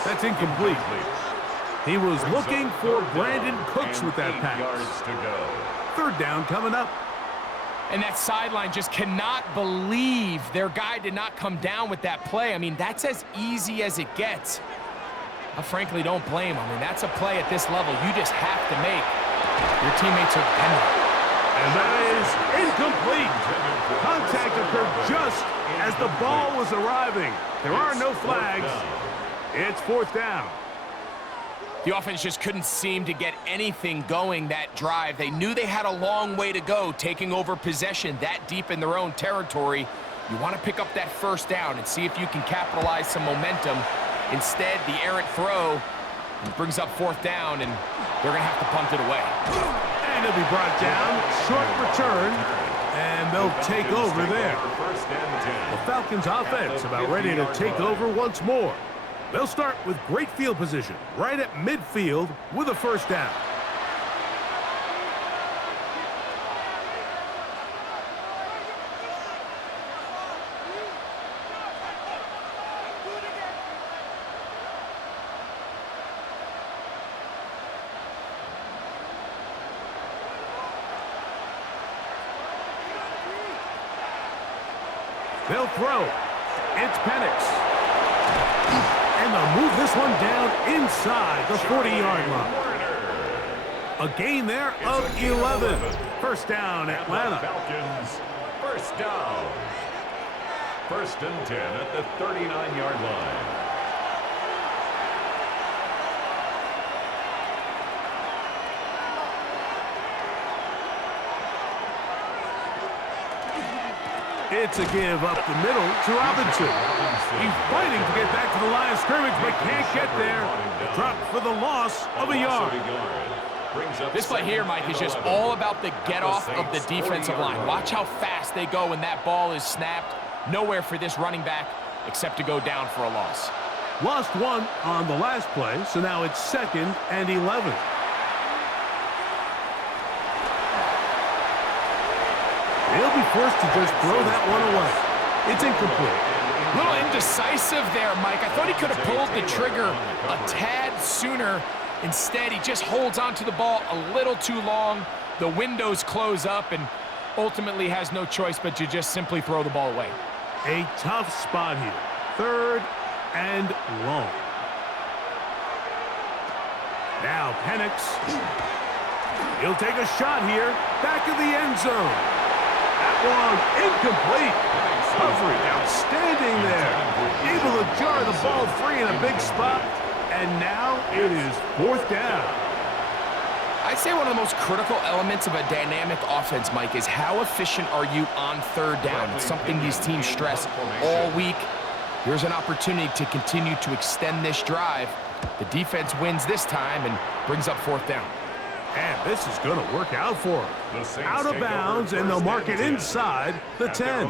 That's incomplete. He was looking for Brandon Cooks with that pass. 3rd down coming up. And that sideline just cannot believe their guy did not come down with that play. I mean, that's as easy as it gets. I frankly don't blame him. I mean, that's a play at this level you just have to make. Your teammates are dependent. And that is incomplete. Contact occurred just as the ball was arriving. There are no flags. It's 4th down. The offense just couldn't seem to get anything going that drive. They knew they had a long way to go, taking over possession that deep in their own territory. You want to pick up that 1st down and see if you can capitalize some momentum. Instead, the errant throw brings up 4th down, and they're going to have to punt it away. And it'll be brought down. Short return, and they'll take over there. The Falcons offense about ready to take over once more. They'll start with great field position right at midfield with a 1st down. They'll throw. It's Penix. And they'll move this one down inside the 40-yard line. A gain there of 11. First down, Atlanta. Falcons, first down. First and 10 at the 39-yard line. It's a give up the middle to Robinson. He's fighting to get back to the line of scrimmage, but can't get there. Dropped for the loss of a yard. This play here, Mike, is just all about the get-off of the defensive line. Watch how fast they go when that ball is snapped. Nowhere for this running back except to go down for a loss. Lost one on the last play, so now it's 2nd and 11. They'll be forced to just throw that one away. It's incomplete. A little indecisive there, Mike. I thought he could have pulled the trigger a tad sooner. Instead, he just holds onto the ball a little too long. The windows close up and ultimately has no choice but to just simply throw the ball away. A tough spot here. 3rd and long. Now Penix. He'll take a shot here. Back of the end zone. That one incomplete. Coverage outstanding there. Able to jar the ball free in a big spot. And now it is 4th down. I'd say one of the most critical elements of a dynamic offense, Mike, is how efficient are you on 3rd down. It's something these teams stress all week. Here's an opportunity to continue to extend this drive. The defense wins this time and brings up 4th down. And this is going to work out for them. Out of bounds, and they'll mark it inside the 10.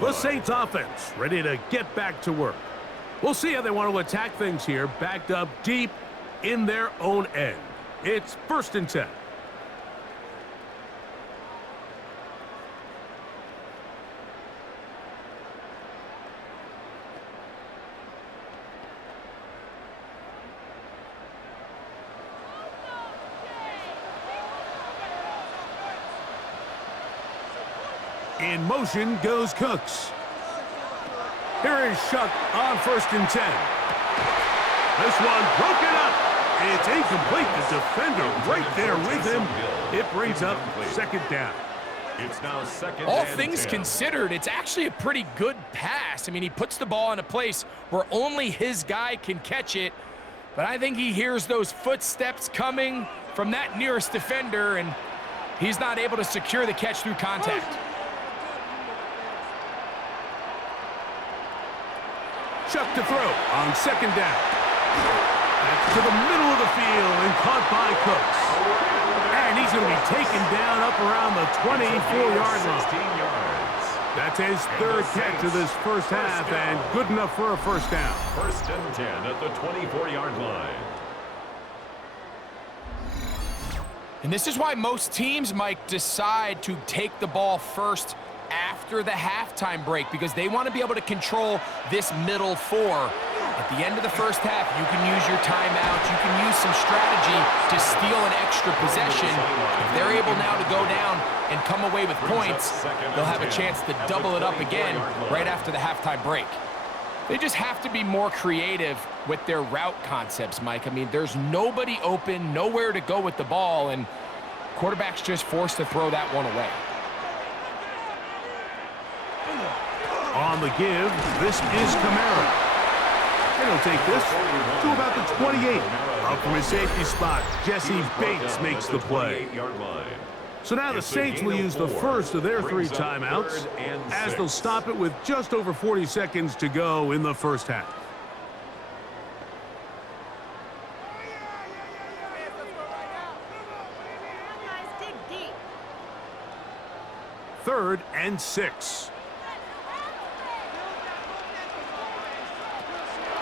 The Saints offense ready to get back to work. We'll see how they want to attack things here, backed up deep in their own end. It's 1st and 10. In motion goes Cooks. Here is Shuck on 1st and 10. This one broken up. It's incomplete. The defender right there with him. It brings up 2nd down. It's now 2nd. All things considered, it's actually a pretty good pass. I mean, he puts the ball in a place where only his guy can catch it. But I think he hears those footsteps coming from that nearest defender, and he's not able to secure the catch through contact. Chuck to throw on 2nd down. That's to the middle of the field and caught by Cooks. And he's going to be taken down up around the 24-yard line. That's his 3rd catch of this first half and good enough for a 1st down. 1st and 10 at the 24-yard line. And this is why most teams, Mike, decide to take the ball first after the halftime break, because they want to be able to control this middle 4. At the end of the first half, you can use your timeout, you can use some strategy to steal an extra possession. If they're able now to go down and come away with points, they'll have a chance to double it up again right after the halftime break. They just have to be more creative with their route concepts, Mike. I mean, there's nobody open, nowhere to go with the ball, and quarterback's just forced to throw that one away. On the give, this is Kamara. And he'll take this to about the 28. Up from his safety spot, Jesse Bates makes the play. So now the Saints will use the first of their 3 timeouts, as they'll stop it with just over 40 seconds to go in the first half. Third and 6.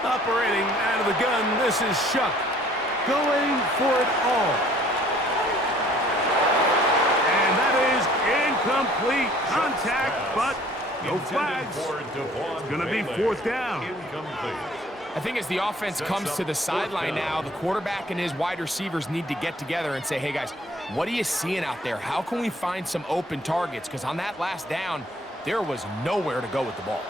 Operating out of the gun, this is Shuck. Going for it all. And that is incomplete. Contact, but no flags. It's going to be 4th down. I think as the offense comes to the sideline now, the quarterback and his wide receivers need to get together and say, hey, guys, what are you seeing out there? How can we find some open targets? Because on that last down, There was nowhere to go with the ball.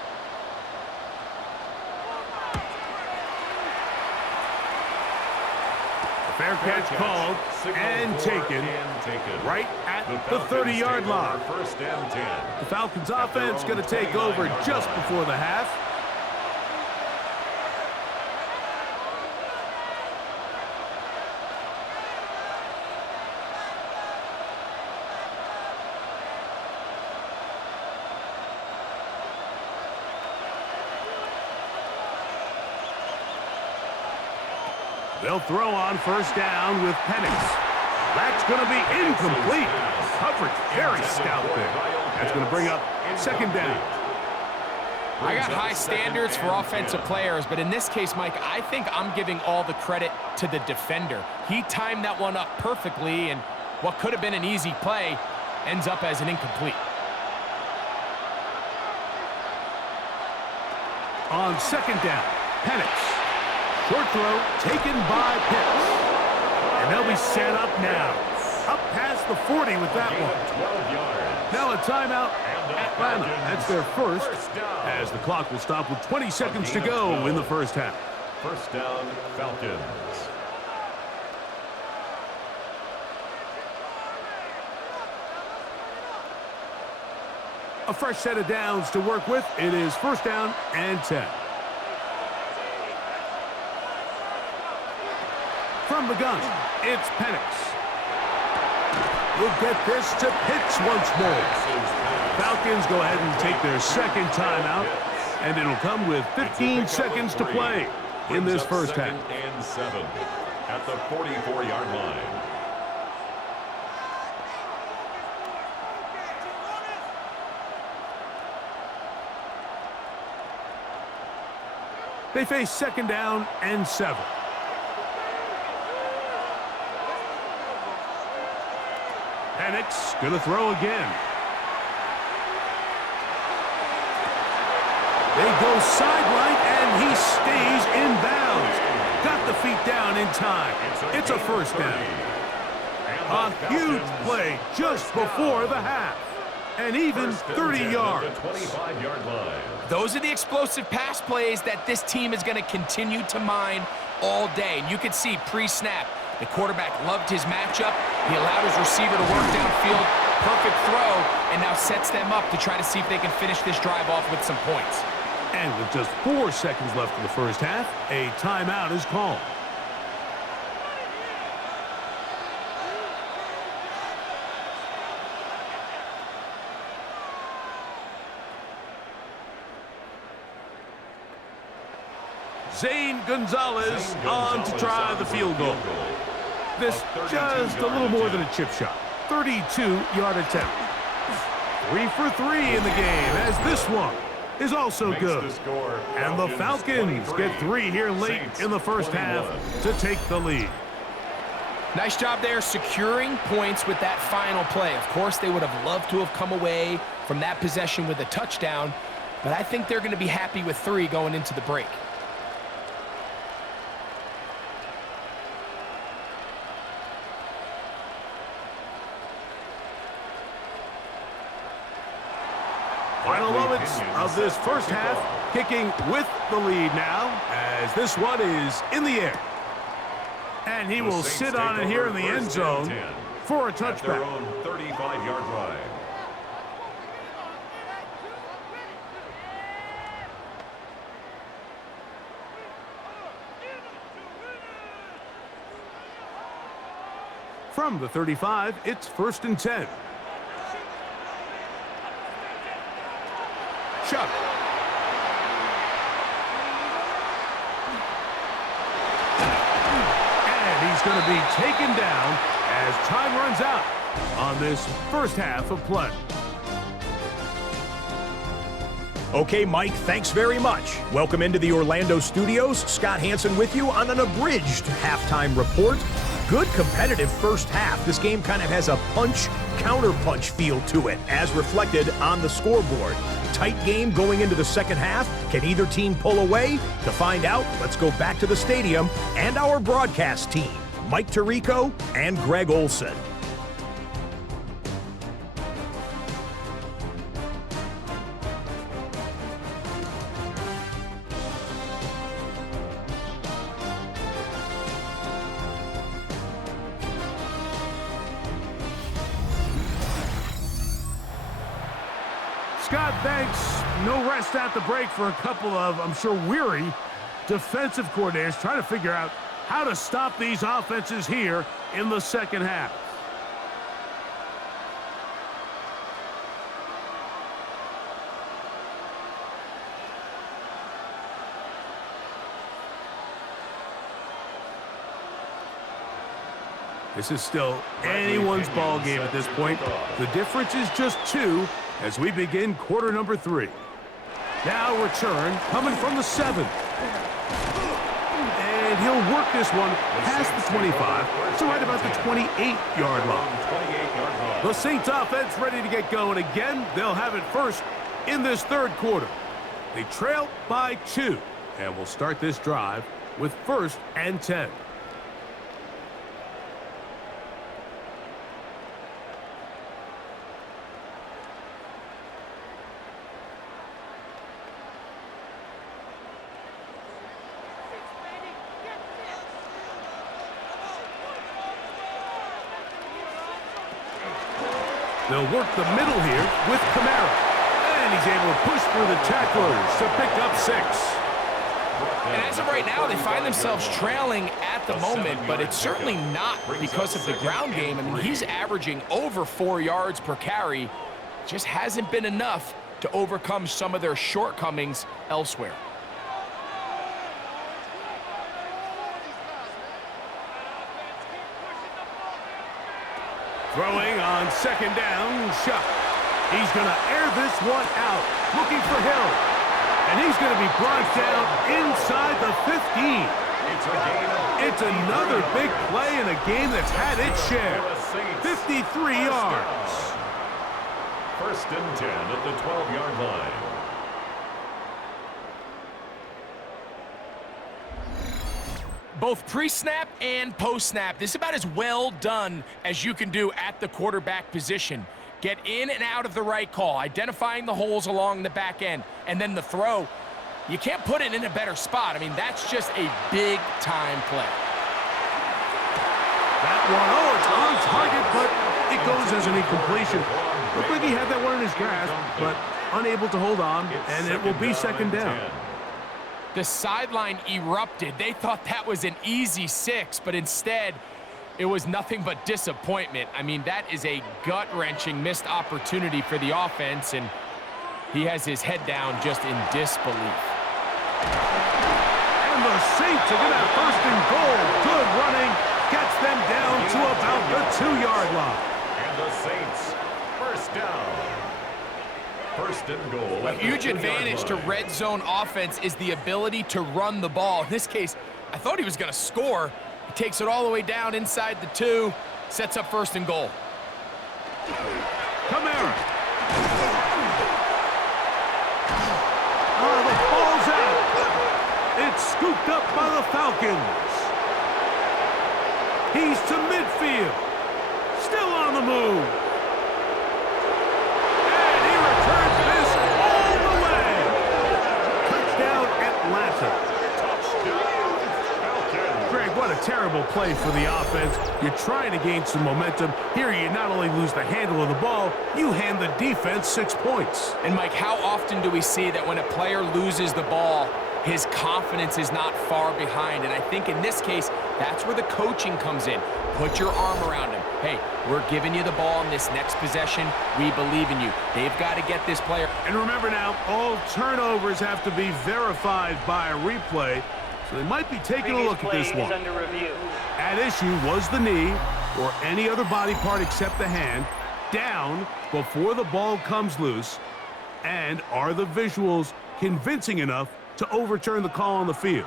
Fair catch called and taken right at the 30-yard line. First and 10. The Falcons offense going to take over just before the half. They'll throw on first down with Penix. That's going to be incomplete. Coverage very stout there. That's going to bring up second down. I got high standards for offensive players, but in this case, Mike, I think I'm giving all the credit to the defender. He timed that one up perfectly, and what could have been an easy play ends up as an incomplete. On second down, Penix. Short throw taken by Pitts. And they'll be set up now. Up past the 40 with that one. Now a timeout, Atlanta. That's their first, as the clock will stop with 20 seconds to go in the first half. First down, Falcons. A fresh set of downs to work with. It is first down and 10. From the gun, it's Penix. We'll get this to Pitts once more. Falcons go ahead and take their second timeout, and it'll come with 15 seconds to play in this first half. Second and 7 at the 44-yard line. They face second down and 7. Penix going to throw again. They go sideline, and he stays in bounds. Got the feet down in time. It's a first down. A huge play just before the half. And even 30 yards. 25-yard line. Those are the explosive pass plays that this team is going to continue to mine all day. And you could see pre-snap, the quarterback loved his matchup. He allowed his receiver to work downfield. Perfect throw, and now sets them up to try to see if they can finish this drive off with some points. And with just 4 seconds left in the first half, a timeout is called. Zane Gonzalez on to try the field goal. This just a little more than a chip shot. 32-yard attempt. 3 for 3 in the game, as this one is also good. And the Falcons get 3 here late in the first half to take the lead. Nice job there securing points with that final play. Of course, they would have loved to have come away from that possession with a touchdown, but I think they're going to be happy with 3 going into the break. Final moments of this first half, kicking with the lead now, as this one is in the air. And he will sit on it here in the end zone for a touchback. Their own 35-yard line. From the 35, it's first and 10. Chuck. And he's going to be taken down as time runs out on this first half of play. Okay, Mike, thanks very much. Welcome into the Orlando studios. Scott Hansen with you on an abridged halftime report. Good competitive first half. This game kind of has a punch-counter-punch feel to it, as reflected on the scoreboard. Tight game going into the second half. Can either team pull away? To find out, let's go back to the stadium and our broadcast team, Mike Tirico and Greg Olson. Scott, thanks. No rest at the break for a couple of, I'm sure, weary defensive coordinators trying to figure out how to stop these offenses here in the second half. This is still anyone's ball game at this point. The difference is just 2 as we begin quarter number 3. Now return coming from the 7. And he'll work this one past the 25 to right about the 28-yard line. The Saints offense ready to get going again. They'll have it first in this third quarter. They trail by 2, and we'll start this drive with 1st and 10. They'll work the middle here with Kamara. And he's able to push through the tacklers to pick up 6. And as of right now, they find themselves trailing at the moment, but it's certainly not because of the ground game. I mean, he's averaging over 4 yards per carry. Just hasn't been enough to overcome some of their shortcomings elsewhere. Throwing on 2nd down, Shuck. He's going to air this one out, looking for Hill. And he's going to be brought down inside the 15. It's another big play in a game that's had its share. 53 yards. 1st and 10 at the 12-yard line. Both pre-snap and post-snap, this is about as well done as you can do at the quarterback position. Get in and out of the right call, identifying the holes along the back end, and then the throw. You can't put it in a better spot. I mean, that's just a big-time play. That one, oh, it's on target, but it goes as an incompletion. Looked like he had that one in his grasp, but unable to hold on, and it will be 2nd down. The sideline erupted. They thought that was an easy 6, but instead, it was nothing but disappointment. I mean, that is a gut-wrenching missed opportunity for the offense, and he has his head down just in disbelief. And the Saints are going to have 1st and goal. Good running. Gets them down to about the 2-yard line. And the Saints, 1st down. 1st and goal. A huge advantage to red zone offense is the ability to run the ball. In this case, I thought he was going to score. He takes it all the way down inside the 2, sets up 1st and goal. Kamara. Oh, the ball's out. It's scooped up by the Falcons. He's to midfield. Still on the move. Greg, what a terrible play for the offense. You're trying to gain some momentum. Here you not only lose the handle of the ball, you hand the defense 6 points. And Mike, how often do we see that when a player loses the ball, his confidence is not far behind? And I think in this case, that's where the coaching comes in. Put your arm around him. Hey, we're giving you the ball in this next possession. We believe in you. They've got to get this player. And remember now, all turnovers have to be verified by a replay, so they might be taking a look at this one. At issue was the knee, or any other body part except the hand, down before the ball comes loose. And are the visuals convincing enough to overturn the call on the field?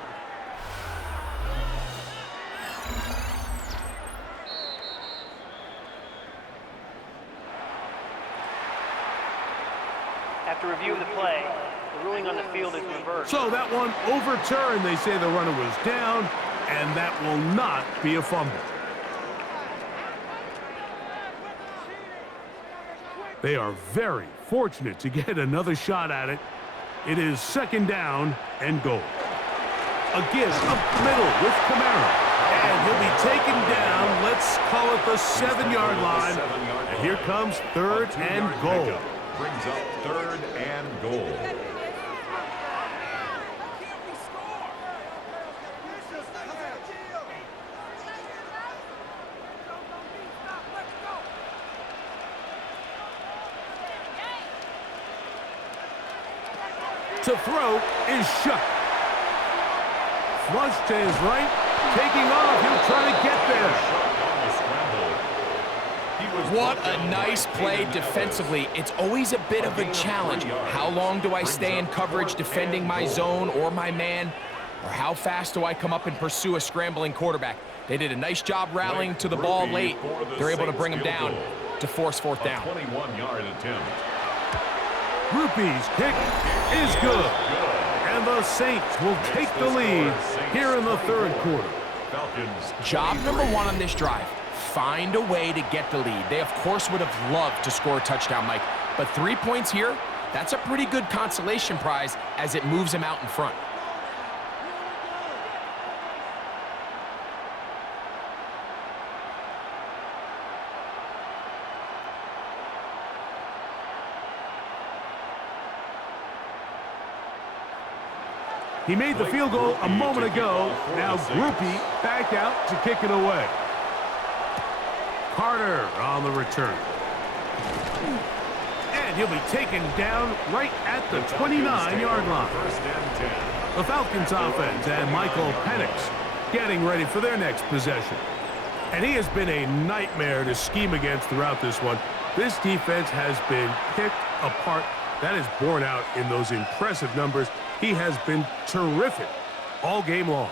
After review of the play, the ruling on the field is reversed. So that one overturned. They say the runner was down, and that will not be a fumble. They are very fortunate to get another shot at it. It is 2nd down and goal. Again, up the middle with Kamara. And he'll be taken down. Let's call it the 7-yard line. And here comes 3rd and goal. brings up 3rd and goal. To throw is shut. Flush to his right. Taking off. He'll try to get there. What a nice play defensively. It's always a bit of a challenge. How long do I stay in coverage defending my zone or my man? Or how fast do I come up and pursue a scrambling quarterback? They did a nice job rallying to the ball late. They're able to bring him down to force 4th down. 21-yard attempt. Rupee's kick is good. And the Saints will take the lead here in the 3rd quarter. Job number 1 on this drive. Find a way to get the lead. They, of course, would have loved to score a touchdown, Mike. But 3 points here, that's a pretty good consolation prize as it moves them out in front. He made the field goal a moment ago. Now Groupie back out to kick it away. Carter on the return. And he'll be taken down right at the 29-yard line. The Falcons offense and Michael Penix getting ready for their next possession. And he has been a nightmare to scheme against throughout this one. This defense has been picked apart. That is borne out in those impressive numbers. He has been terrific all game long.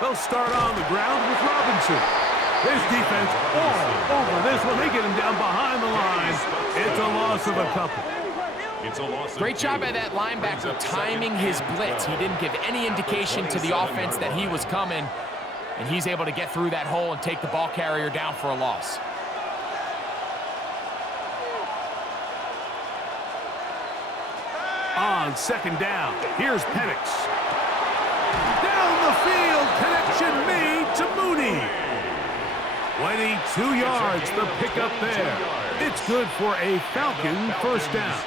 They'll start on the ground with Robinson. This defense all over this one. They get him down behind the line. It's a loss of a couple. Great job by that linebacker timing his blitz. He didn't give any indication to the offense that he was coming, and he's able to get through that hole and take the ball carrier down for a loss. On 2nd down, here's Penix. Down the field, connection made to Mooney. 22 yards, the pickup there. It's good for a Falcon 1st down.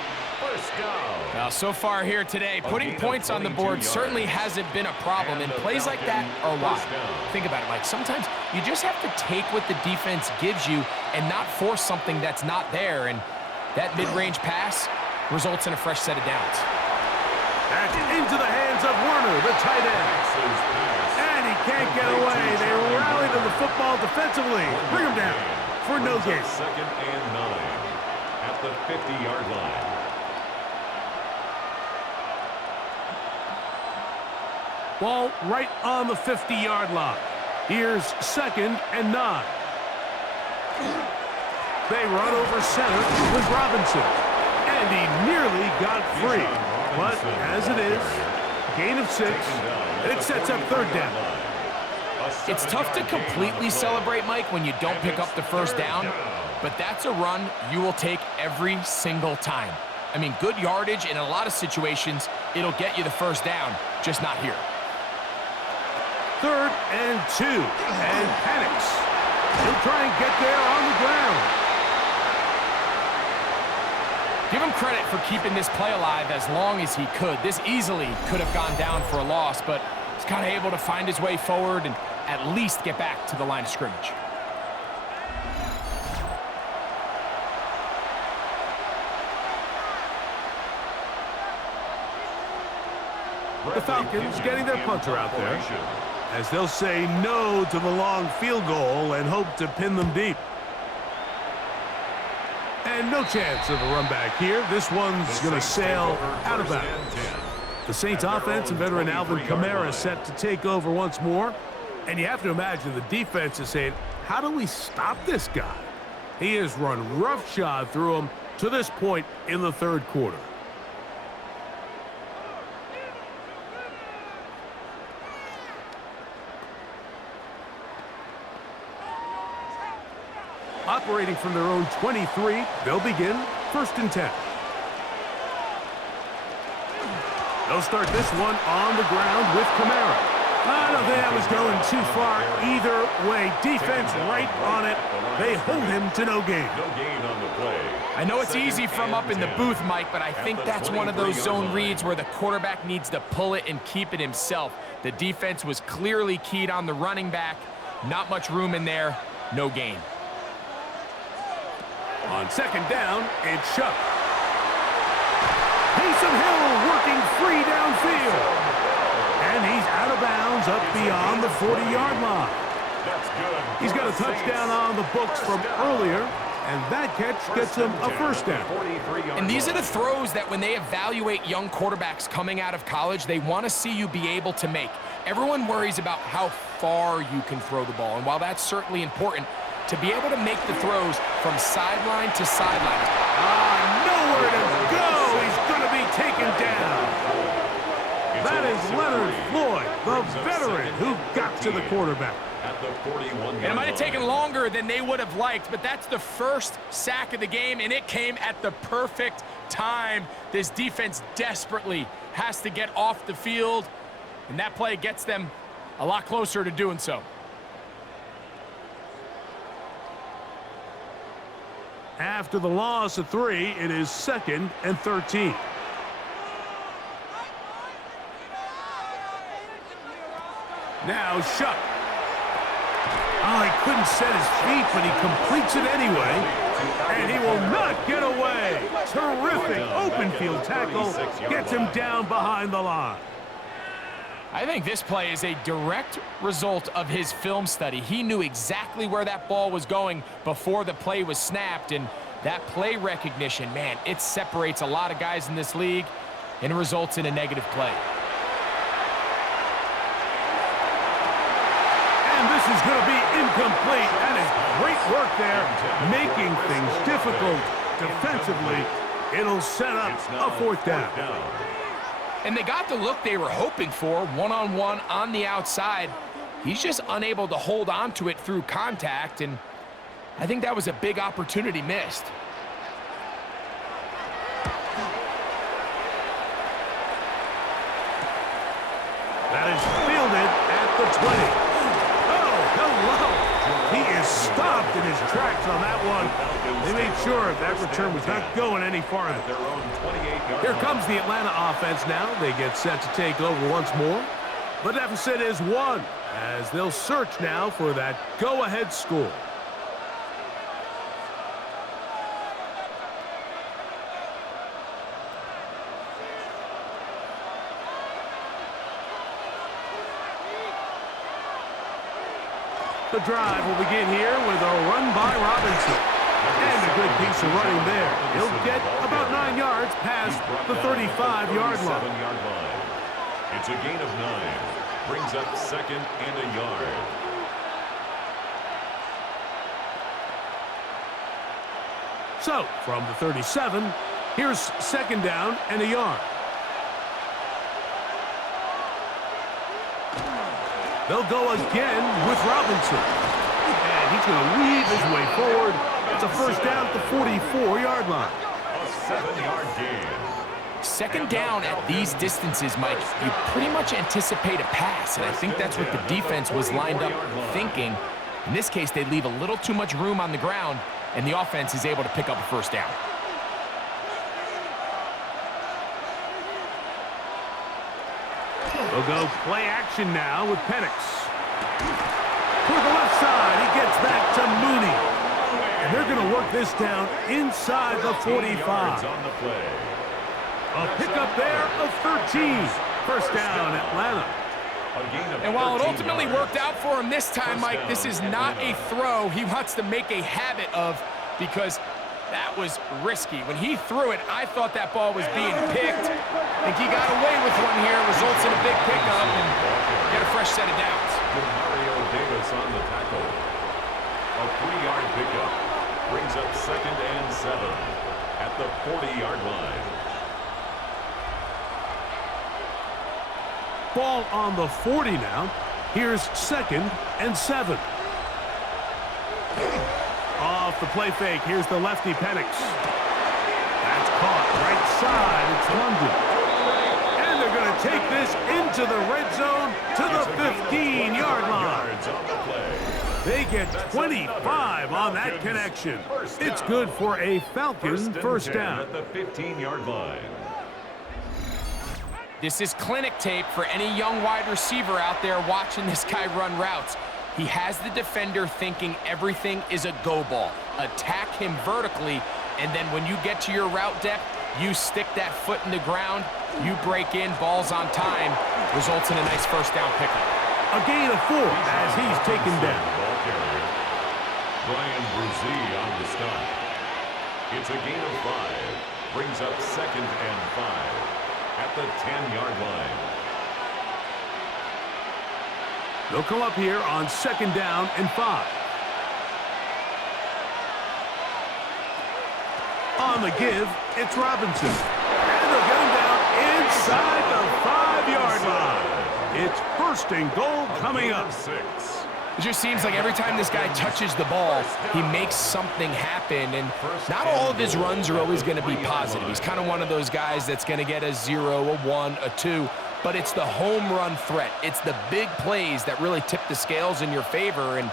Now, so far here today, putting points on the board certainly hasn't been a problem, and plays like that are why. Think about it, Mike. Sometimes you just have to take what the defense gives you and not force something that's not there, and that mid-range pass results in a fresh set of downs. That's into the hands of Werner, the tight end. And he can't get away. They rally to the football defensively. Bring him down for no gain. 2nd and 9 at the 50-yard line. Ball right on the 50-yard line. Here's 2nd and 9. They run over center with Robinson. And he nearly got free. But as it is, gain of 6. It sets up 3rd down. It's tough to completely celebrate, Mike, when you don't pick up the 1st down. But that's a run you will take every single time. I mean, good yardage in a lot of situations, it'll get you the 1st down, just not here. 3rd and 2, and Penix. He'll try and get there on the ground. Give him credit for keeping this play alive as long as he could. This easily could have gone down for a loss, but he's kind of able to find his way forward and at least get back to the line of scrimmage. The Falcons getting their punter out there, as they'll say no to the long field goal and hope to pin them deep. And no chance of a run back here. This one's going to sail out of bounds. The Saints offense and veteran Alvin Kamara set to take over once more. And you have to imagine the defense is saying, how do we stop this guy? He has run roughshod through him to this point in the 3rd quarter. Operating from their own 23, they'll begin 1st and 10. They'll start this one on the ground with Kamara. I don't think that was going too far either way. Defense right on it. They hold him to no gain. No gain on the play. I know it's easy from up in the booth, Mike, but I think that's one of those zone reads where the quarterback needs to pull it and keep it himself. The defense was clearly keyed on the running back. Not much room in there. No gain. On second down, it's Shuck. Taysom Hill working free downfield. And he's out of bounds up beyond the 40-yard line. That's good. He's got a touchdown on the books from earlier, and that catch gets him a first down. And these are the throws that when they evaluate young quarterbacks coming out of college, they want to see you be able to make. Everyone worries about how far you can throw the ball, and while that's certainly important, to be able to make the throws from sideline to sideline. Nowhere to go. He's going to be taken down. That is Leonard Floyd, the veteran who got to the quarterback. At the 41. And it might have taken longer than they would have liked, but that's the first sack of the game, and it came at the perfect time. This defense desperately has to get off the field, and that play gets them a lot closer to doing so. After the loss of 3, it is 2nd and 13. Now Shuck. Oh, he couldn't set his feet, but he completes it anyway. And he will not get away. Terrific open field tackle. Gets him down behind the line. I think this play is a direct result of his film study. He knew exactly where that ball was going before the play was snapped, and that play recognition, man, it separates a lot of guys in this league and results in a negative play. And this is going to be incomplete. That is great work there, making things difficult defensively. It'll set up a 4th down. And they got the look they were hoping for, one-on-one on the outside. He's just unable to hold on to it through contact, and I think that was a big opportunity missed. That is fielded at the 20. Oh, hello. He is stopped in his tracks on that one. They made sure that return was not going any farther. Here comes the Atlanta offense now. They get set to take over once more. The deficit is 1, as they'll search now for that go-ahead score. The drive will begin here with a run by Robinson. And a good piece of running there. He'll get about 9 yards past the 35-yard line. It's a gain of 9. Brings up 2nd and a yard. So, from the 37, here's 2nd down and a yard. They'll go again with Robinson. And he's going to weave his way forward. It's a first down at the 44-yard line. A 7-yard gain. 2nd down at these distances, Mike, you pretty much anticipate a pass, and I think that's what the defense was lined up thinking. In this case, they leave a little too much room on the ground, and the offense is able to pick up a first down. They'll go play action now with Penix. Toward the left side, he gets back to Mooney. And they're going to work this down inside the 45. A pickup there of 13. First down, Atlanta. And while it ultimately worked out for him this time, Mike, this is not a throw he wants to make a habit of, because that was risky. When he threw it, I thought that ball was being picked. I think he got away with one here, results in a big pickup, and get a fresh set of downs. Mario Davis on the tackle. A 3-yard pickup brings up 2nd and 7 at the 40-yard line. Ball on the 40 now. Here's 2nd and 7. Off the play fake, here's the lefty Penix. That's caught right side, it's London. And they're going into the red zone to the 15-yard line. They get 25 on that connection. It's good for a Falcon first down. At the 15-yard line. This is clinic tape for any young wide receiver out there watching this guy run routes. He has the defender thinking everything is a go ball. Attack him vertically, and then when you get to your route depth, you stick that foot in the ground, you break in, balls on time, results in a nice first down pickup. A gain of 4 as he's taken down. Brian Brzee on the stop. It's a gain of 5. Brings up 2nd and 5 at the 10-yard line. They'll come up here on 2nd down and 5. On the give, it's Robinson. And they'll get him down inside the 5-yard line. It's 1st and goal coming up. 6. It just seems like every time this guy touches the ball, he makes something happen, and not all of his runs are always going to be positive. He's kind of one of those guys that's going to get a 0, a 1, a 2, but it's the home run threat. It's the big plays that really tip the scales in your favor, and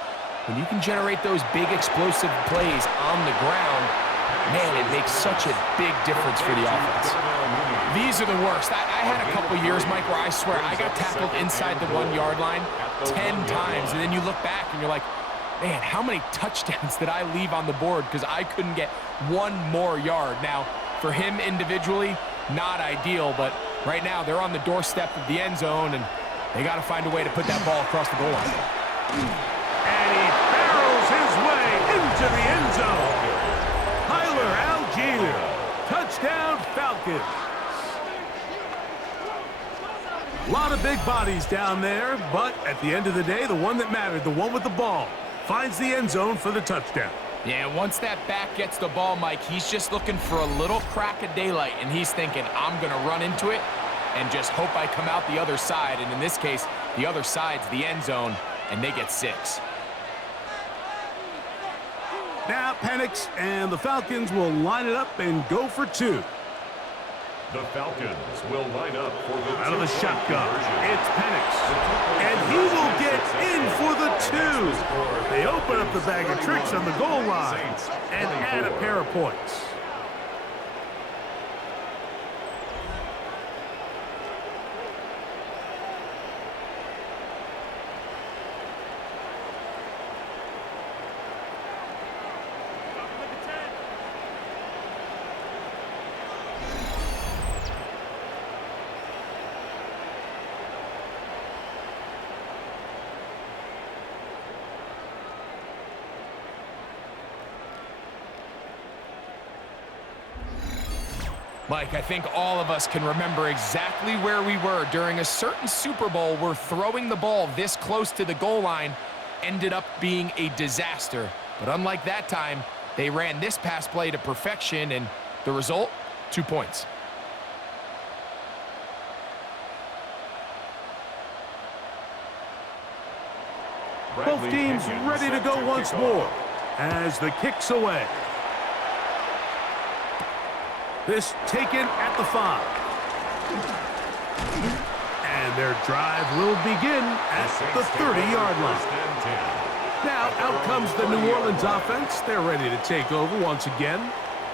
when you can generate those big explosive plays on the ground, man, it makes such a big difference for the offense. These are the worst. I had a couple years, Mike, where I swear I got tackled inside the 1-yard line 10 times, and then you look back and you're like, man, how many touchdowns did I leave on the board because I couldn't get one more yard? Now, for him individually, not ideal, but right now they're on the doorstep of the end zone, and they got to find a way to put that ball across the goal line. And he barrels his way into the end zone. Tyler Algier, touchdown Falcons. A lot of big bodies down there, but at the end of the day, the one that mattered, the one with the ball, finds the end zone for the touchdown. Yeah, once that back gets the ball, Mike, he's just looking for a little crack of daylight, and he's thinking, I'm going to run into it and just hope I come out the other side. And in this case, the other side's the end zone, and they get 6. Now Penix and the Falcons will line it up and go for 2. The Falcons will line up for the Out of the shotgun, conversion. it's Penix. And he will get in for the 2. They open up the bag of tricks on the goal line and add a pair of points. Mike, I think all of us can remember exactly where we were during a certain Super Bowl where throwing the ball this close to the goal line ended up being a disaster. But unlike that time, they ran this pass play to perfection, and the result, 2 points. Both teams ready to go once more as the kick's away. This taken at the 5. And their drive will begin at the 30-yard line. Now out comes the New Orleans offense. They're ready to take over once again.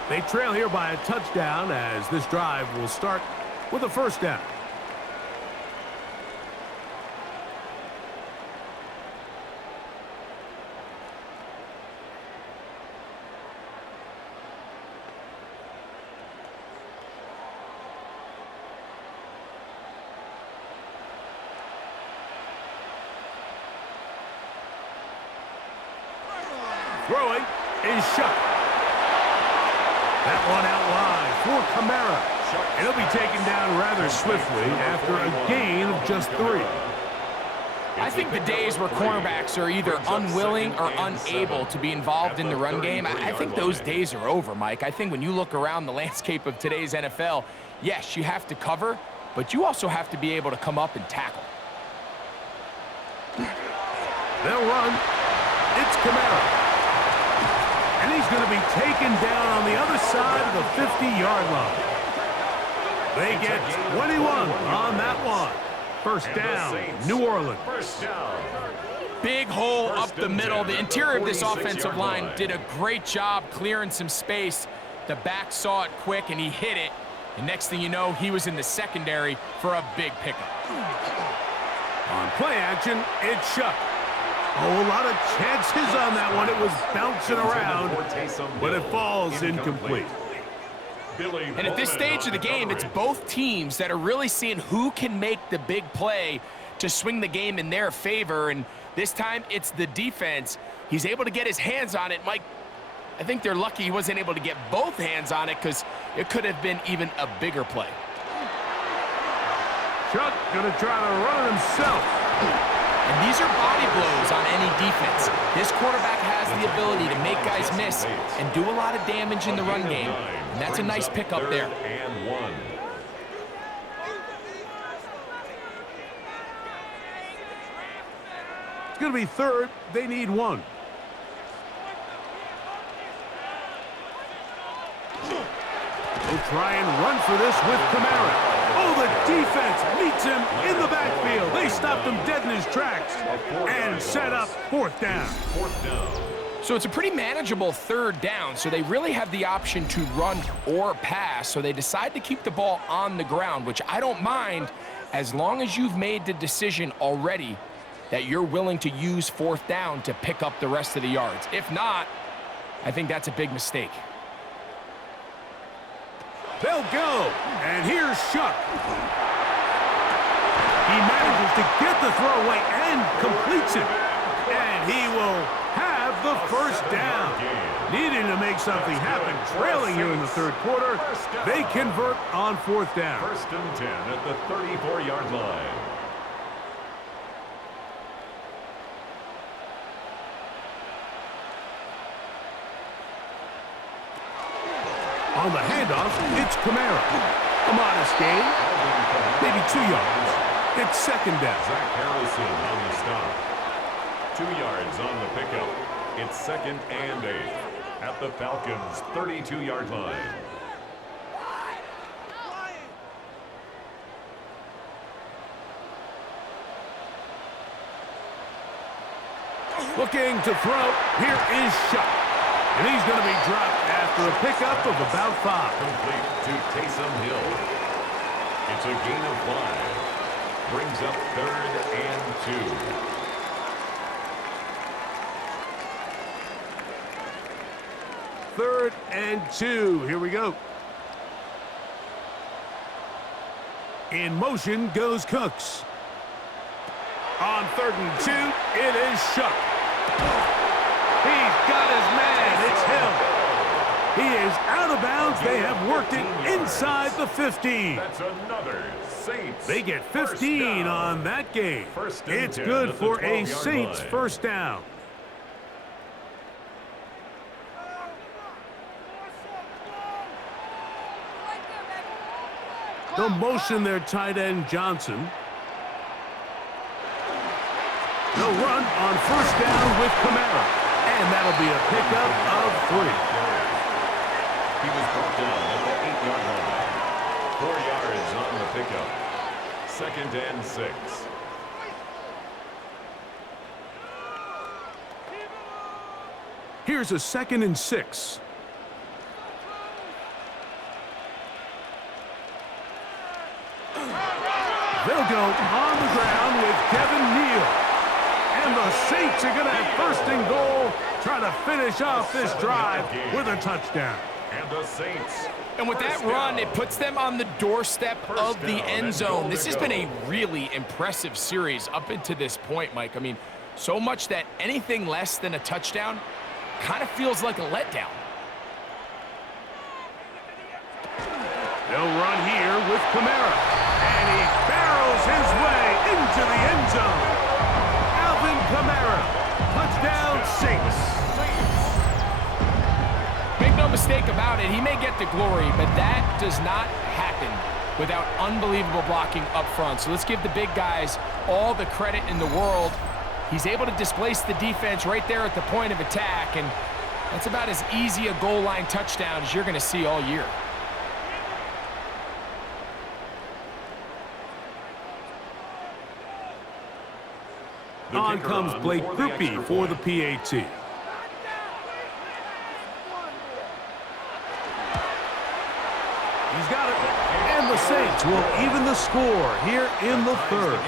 They trail here by a touchdown as this drive will start with a first down. Throwing is shot. That one out wide for Kamara. And he'll be taken down rather swiftly after a gain of just 3. I think the days where cornerbacks are either unwilling or unable to be involved in the run game, I think those days are over, Mike. I think when you look around the landscape of today's NFL, yes, you have to cover, but you also have to be able to come up and tackle. They'll run. It's Kamara. And he's going to be taken down on the other side of the 50-yard line. They get 21 on that one. First down, New Orleans. First down. Big hole up the middle. The interior of this 46-yard offensive line line. did a great job clearing some space. The back saw it quick, and he hit it. And next thing you know, he was in the secondary for a big pickup. On play action, it's Chuck. Oh, a lot of chances on that one. It was bouncing around, but it falls incomplete. And at this stage of the game, it's both teams that are really seeing who can make the big play to swing the game in their favor. And this time, it's the defense. He's able to get his hands on it. Mike, I think they're lucky he wasn't able to get both hands on it because it could have been even a bigger play. Chuck gonna try to run it himself. And these are body blows on any defense. This quarterback has the ability to make guys miss and do a lot of damage in the run game. And that's a nice pickup there. And 1. It's gonna be third. They need 1. They'll try and run for this with Kamara. Oh, the defense meets him in the backfield. They stopped him dead in his tracks and set up fourth down. Fourth down. So it's a pretty manageable third down, so they really have the option to run or pass, so they decide to keep the ball on the ground, which I don't mind as long as you've made the decision already that you're willing to use fourth down to pick up the rest of the yards. If not, I think that's a big mistake. They'll go, and here's Chuck. He manages to get the throw away and completes it. And he will have the first down. Needing to make something happen, trailing here in the third quarter. They convert on fourth down. First and 10 at the 34-yard line. On the handoff, it's Kamara. A modest gain, maybe 2 yards. It's second down. Zach Harrison on the stop. 2 yards on the pickup. It's second and 8 at the Falcons' 32-yard line. Looking to throw. Here is Chuck. And he's going to be dropped after a pickup of about 5. Complete to Taysom Hill. It's a gain of 5. Brings up third and 2. Third and 2. Here we go. In motion goes Cooks. On third and 2, it is Chuck. He's got his man. It's Hill. He is out of bounds. They have worked it inside the 15. That's another Saints. They get 15 on that game. It's good for a Saints first down. They'll motion their tight end Johnson. They'll run on first down with Kamara. And that'll be a pickup of 3. He was brought down at the 8-yard line. 4 yards on the pickup. Second and 6. Here's a second and 6. They'll go on the ground with Kevin Neal. And the Saints are going to have first and goal, trying to finish off this drive with a touchdown. And the Saints. And with that run, it puts them on the doorstep of the end zone. This has been a really impressive series up into this point, Mike. I mean, so much that anything less than a touchdown kind of feels like a letdown. They'll run here with Kamara. And he barrels his way into the end zone. Alvin Kamara, touchdown Saints. Make no mistake about it, he may get the glory, but that does not happen without unbelievable blocking up front. So let's give the big guys all the credit in the world. He's able to displace the defense right there at the point of attack, and that's about as easy a goal line touchdown as you're going to see all year. On comes Blake Groupie for the PAT. He's got it. And the Saints will even the score here in the third.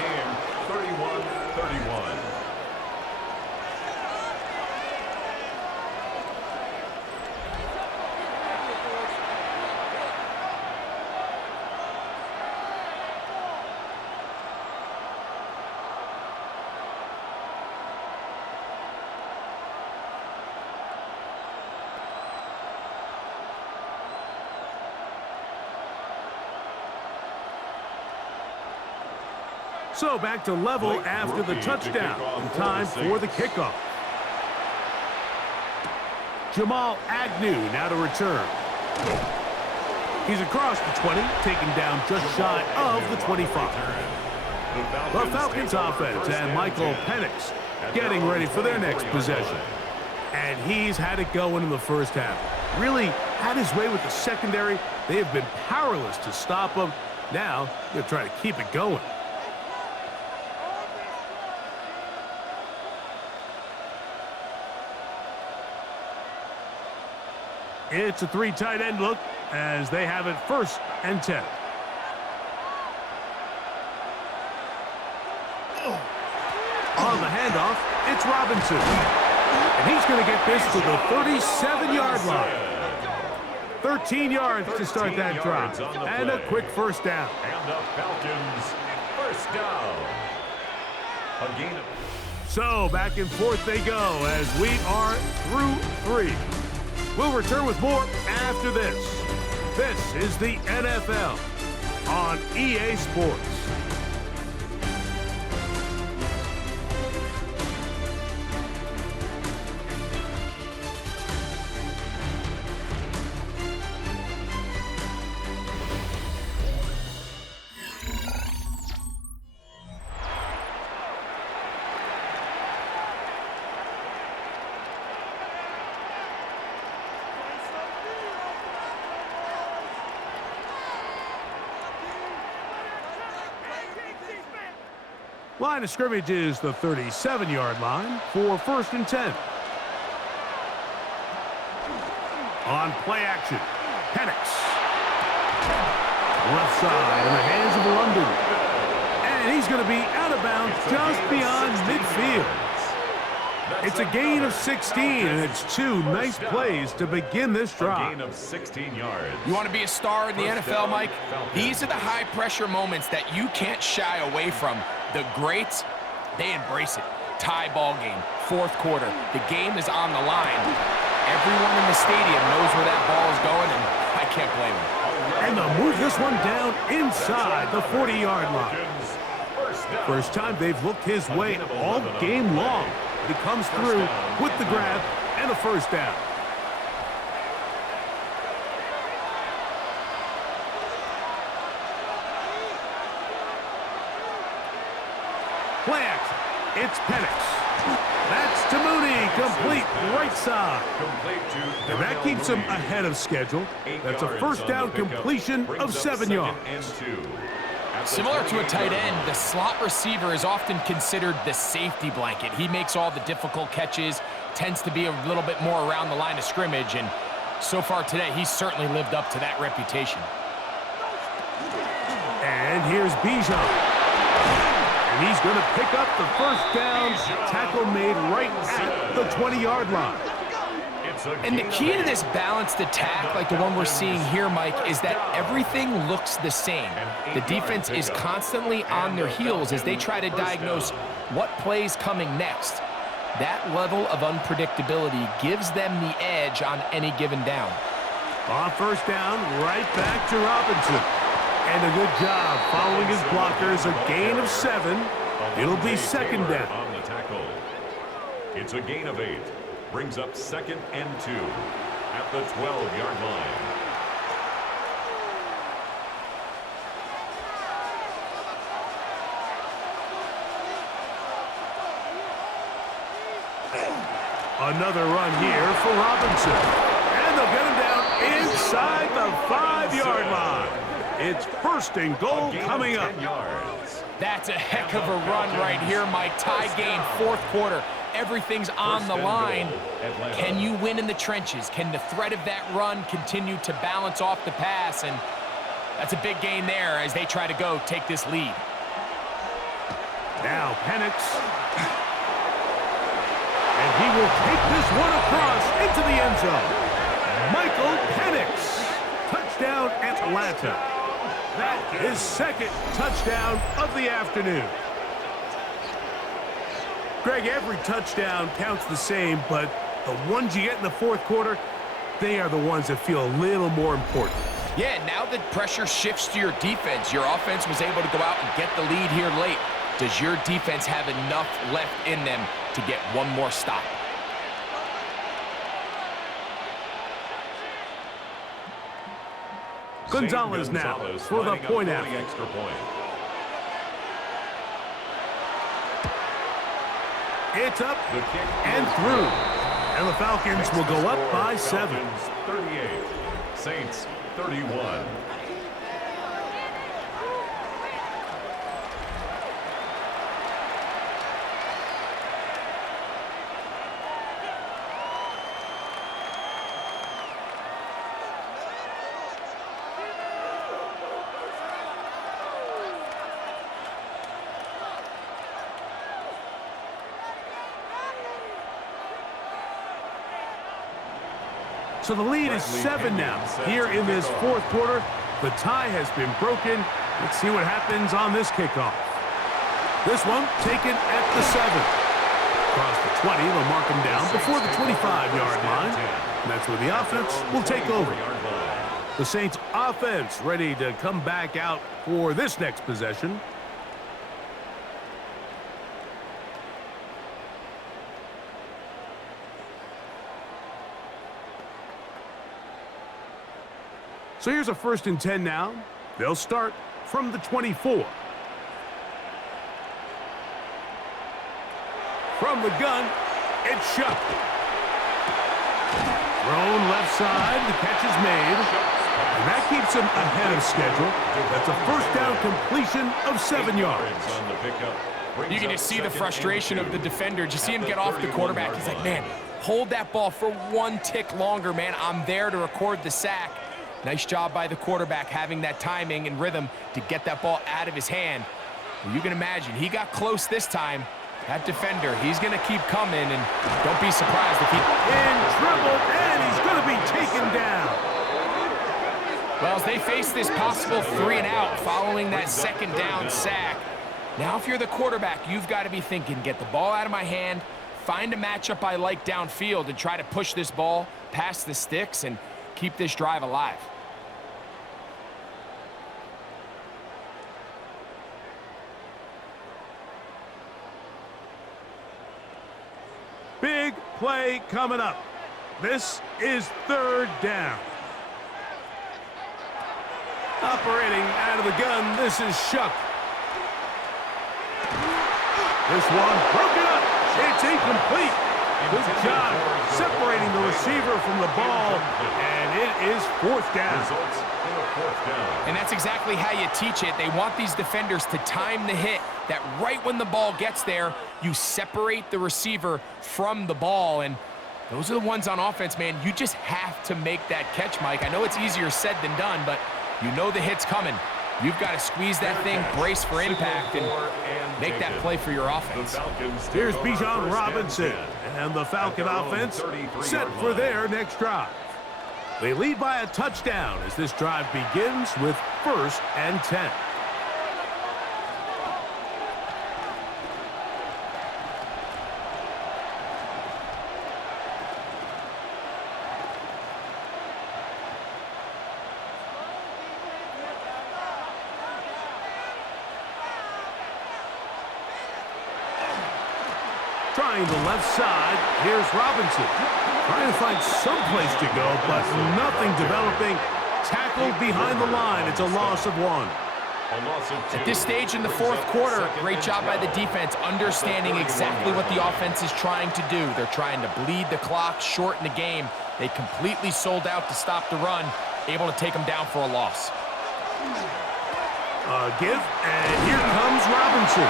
31-31. So back to level after the touchdown. And time for the kickoff. Jamal Agnew now to return. He's across the 20, taken down just shy of the 25. The Falcons offense and Michael Penix getting ready for their next possession. And he's had it going in the first half. Really had his way with the secondary. They have been powerless to stop him. Now they'll try to keep it going. It's a three tight end look as they have it 1st and 10. On the handoff, it's Robinson. And he's going to get this to the 37-yard line. 13 yards to start that drive. And a quick first down. And the Falcons first down. A gain of... So back and forth they go as we are through 3. We'll return with more after this. This is the NFL on EA Sports. Line of scrimmage is the 37-yard line for 1st and 10. On play action, Penix. Left side in the hands of London. And he's going to be out of bounds just beyond midfield. It's a gain of 16, and it's 2 nice plays to begin this drive. A gain of 16 yards. You want to be a star in the NFL, Mike? These are the high-pressure moments that you can't shy away from. The greats, they embrace it. Tie ball game, 4th quarter. The game is on the line. Everyone in the stadium knows where that ball is going, and I can't blame them. And they'll move this one down inside the 40-yard line. First time they've looked his way all game long. He comes through with the grab and a first down. Play action. It's Penix. That's to Mooney. Complete right side. And that keeps him ahead of schedule. That's a first down completion of 7 yards. Similar to a tight end, the slot receiver is often considered the safety blanket. He makes all the difficult catches, tends to be a little bit more around the line of scrimmage, and so far today, he's certainly lived up to that reputation. And here's Bijan. And he's going to pick up the first down. Tackle made right at the 20-yard line. And the key to this balanced attack, like the one we're seeing here, Mike, is that everything looks the same. The defense is constantly on their heels as they try to diagnose what play's coming next. That level of unpredictability gives them the edge on any given down. On first down, right back to Robinson. And a good job following his blockers. A gain of 7. It'll be 2nd down. On the tackle. It's a gain of 8. Brings up 2nd and 2 at the 12-yard line. Another run here for Robinson. And they'll get him down inside the 5-yard line. It's first and goal coming up. 10 yards. That's a heck of a run right here, Mike. Tie game, fourth quarter. Everything's on the line. Can you win in the trenches? Can the threat of that run continue to balance off the pass? And that's a big gain there as they try to go take this lead. Now Penix. And he will take this one across into the end zone. Michael Penix. Touchdown, Atlanta. That is second touchdown of the afternoon. Greg, every touchdown counts the same, but the ones you get in the fourth quarter, they are the ones that feel a little more important. Yeah, now the pressure shifts to your defense. Your offense was able to go out and get the lead here late. Does your defense have enough left in them to get one more stop? Gonzalez now for the point out. Extra point. It's up The kick and is through. good. And the Falcons will go up by 7. Falcons 38, Saints 31. So the lead is 7 now. Here in this fourth quarter, the tie has been broken. Let's see what happens on this kickoff. This one taken at the 7. Across the 20, they'll mark him down before the 25-yard line. And that's where the offense will take over. The Saints offense ready to come back out for this next possession. So here's a 1st and 10 now. They'll start from the 24. From the gun, it's Shuck. Thrown left side, the catch is made. And that keeps him ahead of schedule. That's a first down completion of 7 yards. You can just see the frustration of the defender. Just see him get off the quarterback. He's like, man, hold that ball for one tick longer, man. I'm there to record the sack. Nice job by the quarterback having that timing and rhythm to get that ball out of his hand. Well, you can imagine, he got close this time. That defender, he's going to keep coming, and don't be surprised if he... In trouble, and he's going to be taken down. Well, as they face this possible 3-and-out following that second down sack, now if you're the quarterback, you've got to be thinking, get the ball out of my hand, find a matchup I like downfield, and try to push this ball past the sticks and keep this drive alive. Big play coming up. This is 3rd down. Operating out of the gun, this is Shuck. This one broken up. It's incomplete. Good job separating the receiver from the ball, and it is 4th down. And that's exactly how you teach it. They want these defenders to time the hit, that right when the ball gets there, you separate the receiver from the ball. And those are the ones on offense, man. You just have to make that catch, Mike. I know it's easier said than done, but you know the hit's coming. You've got to squeeze that thing, brace for impact, and make that play for your offense. Here's Bijan Robinson, and the Falcon offense set for their next drive. They lead by a touchdown as this drive begins with 1st and 10. Trying the left side, here's Robinson. Trying to find some place to go, but nothing developing. Tackled behind the line. It's a loss of 1. At this stage in the fourth quarter, great job by the defense, understanding exactly what the offense is trying to do. They're trying to bleed the clock, shorten the game. They completely sold out to stop the run, able to take them down for a loss. Give, and here comes Robinson.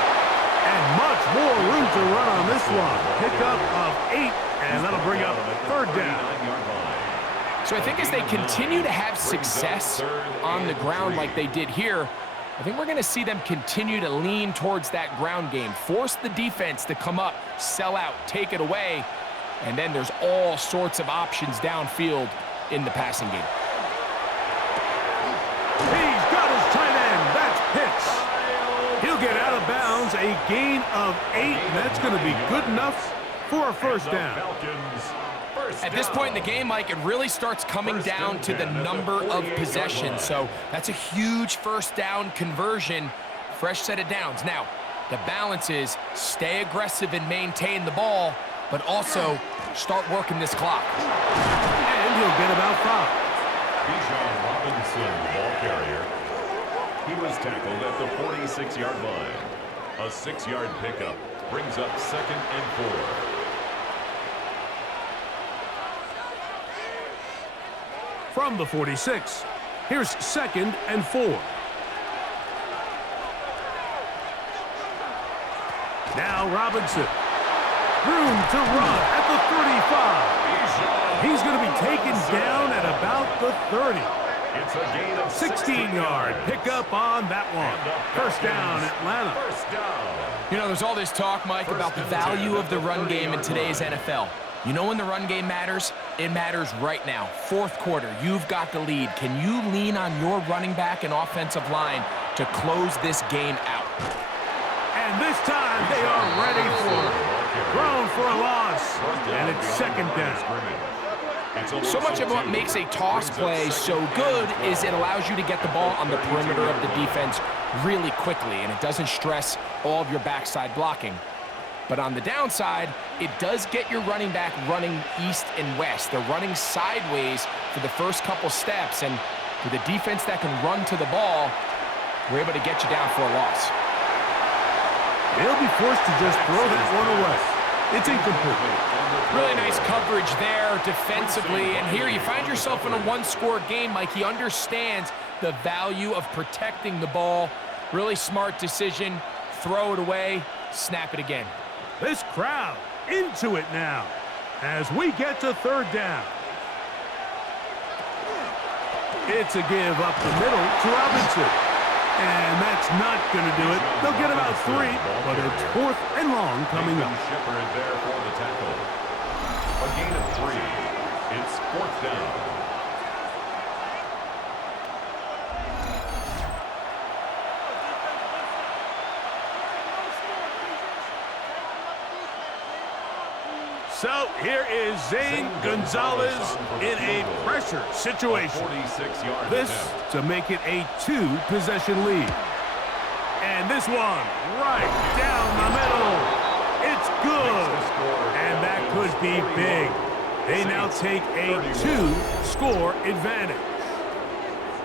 And much more room to run on this one. Pickup of 8, and that'll bring up third down. So I think as they continue to have success on the ground like they did here, I think we're going to see them continue to lean towards that ground game. Force the defense to come up, sell out, take it away, and then there's all sorts of options downfield in the passing game. He's got his tight end. That's Pitts. He'll get out of bounds, a gain of 8, and that's going to be good enough for a first down. At this point in the game, Mike, it really starts coming down to the number of possessions. So that's a huge first down conversion, fresh set of downs. Now, the balance is stay aggressive and maintain the ball, but also start working this clock. And he'll get about 5. Bijan Robinson, ball carrier. He was tackled at the 46-yard line. A 6-yard pickup brings up 2nd and 4. From the 46, here's 2nd and 4. Now Robinson. Room to run at the 35. He's going to be taken down at about the 30. It's a gain of 16-yard pickup on that one. First down, Atlanta. First down. You know, there's all this talk, Mike, about the value of the run game in today's NFL. You know when the run game matters? It matters right now. Fourth quarter, you've got the lead. Can you lean on your running back and offensive line to close this game out? And this time they are ready for it. Thrown for a loss. And it's 2nd down. So much of what makes a toss play so good is it allows you to get the ball on the perimeter of the defense really quickly, and it doesn't stress all of your backside blocking. But on the downside, it does get your running back running east and west. They're running sideways for the first couple steps, and with a defense that can run to the ball, we're able to get you down for a loss. They'll be forced to just throw that one away. It's incomplete. Really nice coverage there defensively, and here you find yourself in a one-score game. Mike, he understands the value of protecting the ball. Really smart decision. Throw it away, snap it again. This crowd into it now as we get to 3rd down. It's a give up the middle to Robinson. And that's not going to do it. They'll get about 3, but it's 4th and long coming up. Shepard there for the tackle. A gain of 3. It's 4th down. So here is Zane Gonzalez in a pressure situation. This to make it a 2-possession lead. And this one right down the middle. It's good. And that could be big. They now take a 2-score advantage.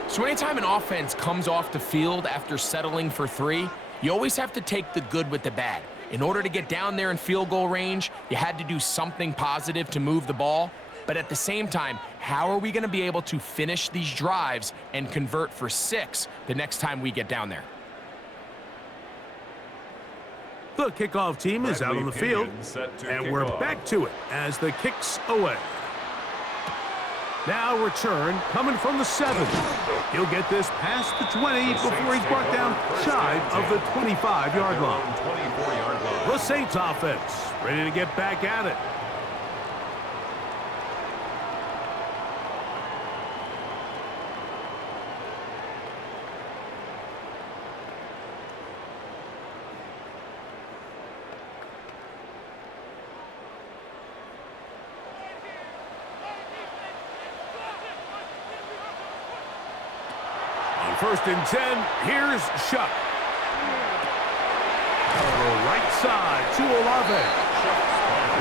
So anytime an offense comes off the field after settling for 3, you always have to take the good with the bad. In order to get down there in field goal range, you had to do something positive to move the ball. But at the same time, how are we going to be able to finish these drives and convert for 6 the next time we get down there? The kickoff team is out on the field, and we're back to it as the kick's away. Now return coming from the 7. He'll get this past the 20 before he's brought down shy of the 25-yard line. The Saints offense ready to get back at it. On 1st and 10, here's Shuck. Right side to Olave.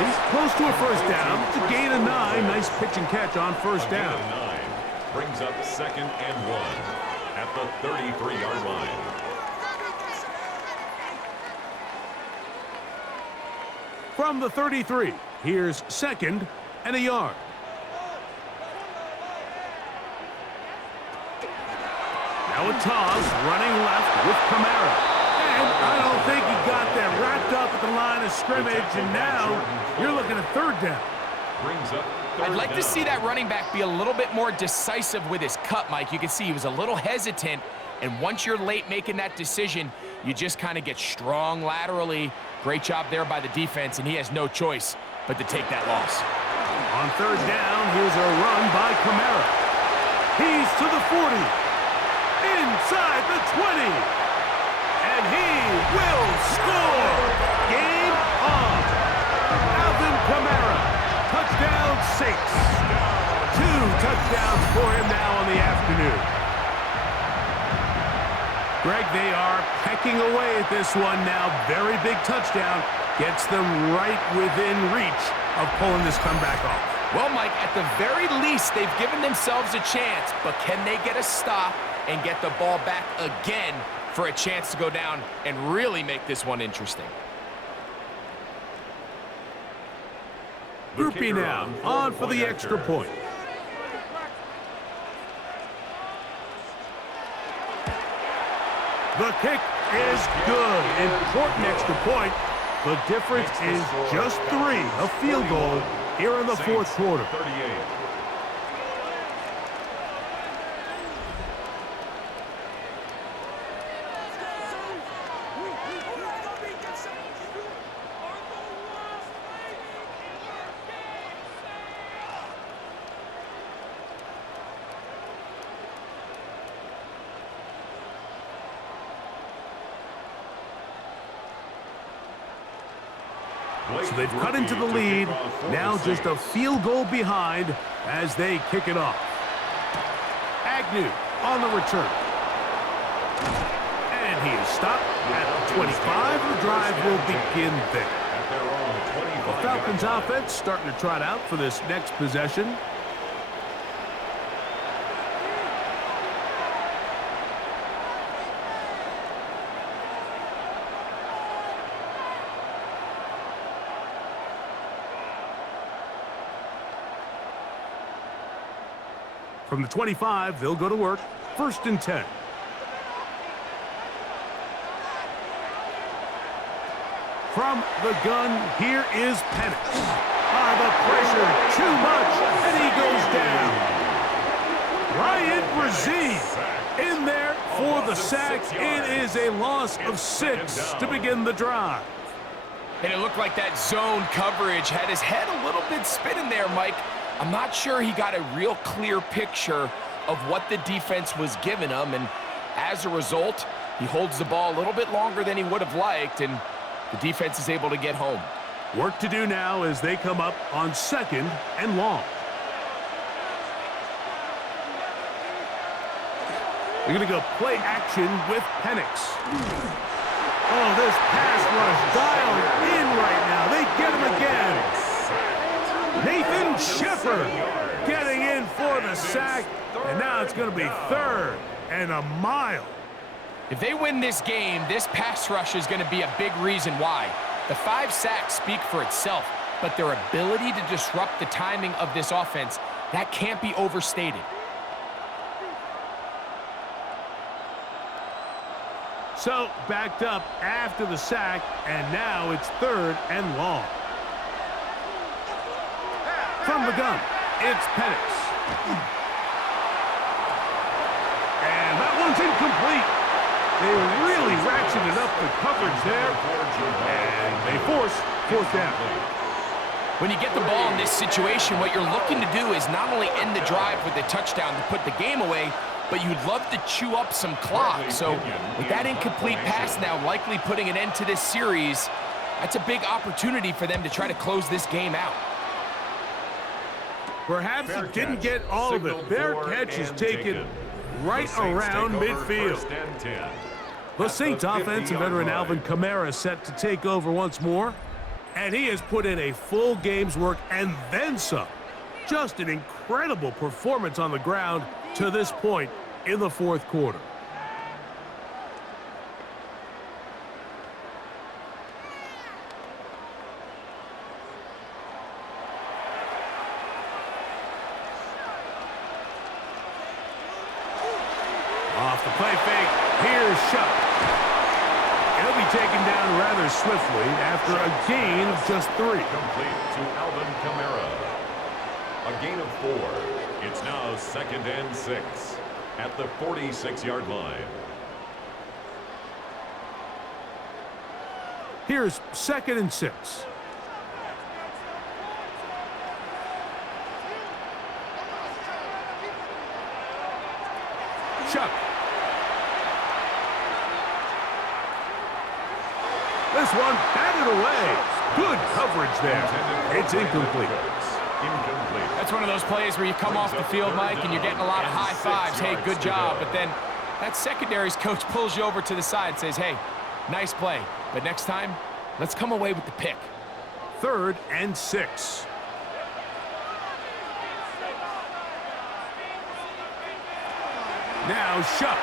He's close to a first down. It's a gain of 9. Nice pitch and catch on first down. 9 brings up 2nd and 1 at the 33-yard line. From the 33, here's 2nd and a yard. Now Now a toss, running left with Kamara. And I don't think he got that wrapped up at the line of scrimmage, and now you're looking at third down. Brings up I'd like to see that running back be a little bit more decisive with his cut, Mike. You can see he was a little hesitant, and once you're late making that decision, you just kind of get strong laterally. Great job there by the defense, and he has no choice but to take that loss. On third down, here's a run by Kamara. He's to the 40, inside the 20, and he will score. Game on. Alvin Kamara, touchdown 6. 2 touchdowns for him now on the afternoon. Greg, they are pecking away at this one now. Very big touchdown. Gets them right within reach of pulling this comeback off. Well, Mike, at the very least, they've given themselves a chance, but can they get a stop and get the ball back again for a chance to go down and really make this one interesting? Groupie now, on for the extra point. The kick is good. Important extra point. The difference is just 3, a field goal here in the fourth quarter. 38. So they've cut into the lead, now just a field goal behind as they kick it off. Agnew on the return. And he is stopped at the 25. The drive will begin there. The Falcons offense starting to trot out for this next possession. From the 25, they'll go to work. 1st and 10. From the gun, here is Penix. The pressure, too much, and he goes down. Ryan Brzee in there for the sack. It is a loss of 6 to begin the drive. And it looked like that zone coverage had his head a little bit spinning there, Mike. I'm not sure he got a real clear picture of what the defense was giving him, and as a result, he holds the ball a little bit longer than he would have liked, and the defense is able to get home. Work to do now as they come up on 2nd and long. They're going to go play action with Penix. Oh, this pass rush dialed in right now. They get him again. Nathan Shepard getting in for the sack, and now it's going to be 3rd and a mile. If they win this game, this pass rush is going to be a big reason why. The 5 sacks speak for itself, but their ability to disrupt the timing of this offense, that can't be overstated. So, backed up after the sack, and now it's 3rd and long. From the gun, it's Penix. And that one's incomplete. They really ratcheted up the coverage there, and they force 4th down. When you get the ball in this situation, what you're looking to do is not only end the drive with a touchdown to put the game away, but you'd love to chew up some clock. So with that incomplete pass now likely putting an end to this series, that's a big opportunity for them to try to close this game out. Perhaps he didn't get all of it. Their catch is taken right around midfield. The Saints offensive veteran Alvin Kamara set to take over once more. And he has put in a full game's work and then some. Just an incredible performance on the ground to this point in the 4th quarter. Off the play Here's Shuck. He'll be taken down rather swiftly after a gain of just 3. Complete to Alvin Kamara. A gain of 4. It's now 2nd and 6 at the 46-yard line. Here's 2nd and 6. Chuck. This one batted away. Good coverage there. It's incomplete. That's one of those plays where you come off the field, Mike, and you're getting a lot of high fives. Hey, good job. But then that secondary's coach pulls you over to the side and says, hey, nice play. But next time, let's come away with the pick. 3rd and 6. Now Shuck.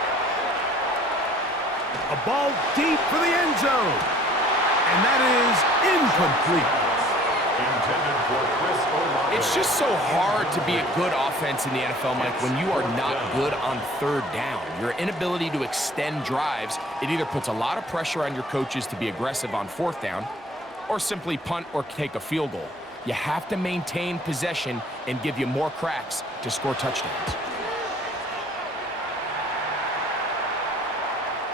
A ball deep for the end zone. And that is incomplete. Intended for Chris Olave. It's just so hard to be a good offense in the NFL, Mike, when you are not good on 3rd down. Your inability to extend drives, it either puts a lot of pressure on your coaches to be aggressive on 4th down or simply punt or take a field goal. You have to maintain possession and give you more cracks to score touchdowns.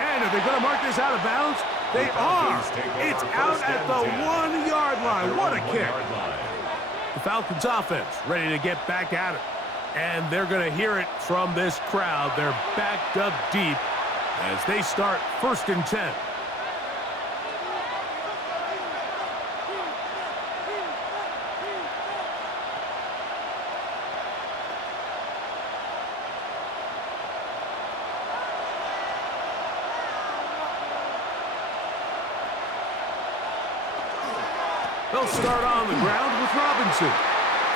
And are they going to mark this out of bounds? They are. It's out at the 1-yard line. What a kick. The Falcons offense ready to get back at it. And they're going to hear it from this crowd. They're backed up deep as they start 1st and 10. They'll start on the ground with Robinson.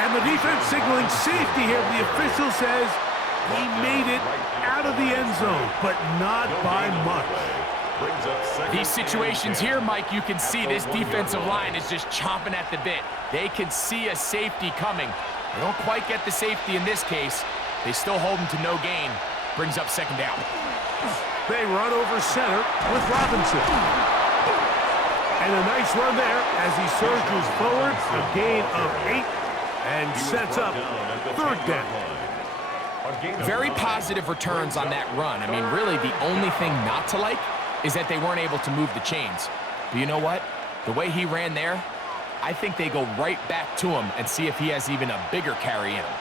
And the defense signaling safety here. The official says he made it out of the end zone, but not by much. These situations here, Mike, you can see this defensive line is just chomping at the bit. They can see a safety coming. They don't quite get the safety in this case. They still hold him to no gain. Brings up 2nd down. They run over center with Robinson. And a nice run there as he surges forward, a gain of 8, and sets up 3rd down. Very positive returns on that run. I mean, really, the only thing not to like is that they weren't able to move the chains. But you know what? The way he ran there, I think they go right back to him and see if he has even a bigger carry in him.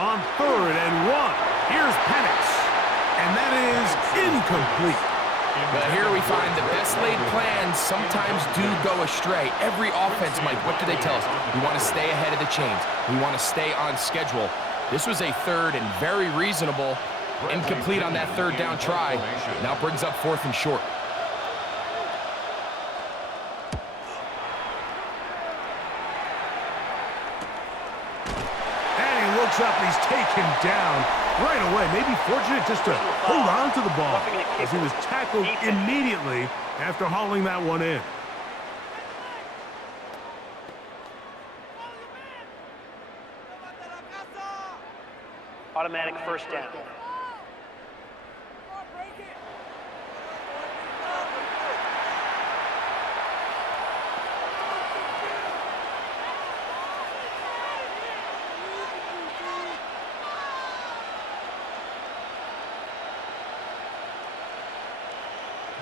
On 3rd and 1, here's Penix. And that is incomplete. But here we find the best laid plans sometimes do go astray. Every offense, Mike, what do they tell us? We want to stay ahead of the chains. We want to stay on schedule. This was a 3rd and very reasonable. Incomplete on that 3rd down try. Now brings up 4th and short. And he looks up, he's taken down right away. Maybe fortunate just to hold on to the ball as he was tackled immediately after hauling that one in. Automatic 1st down.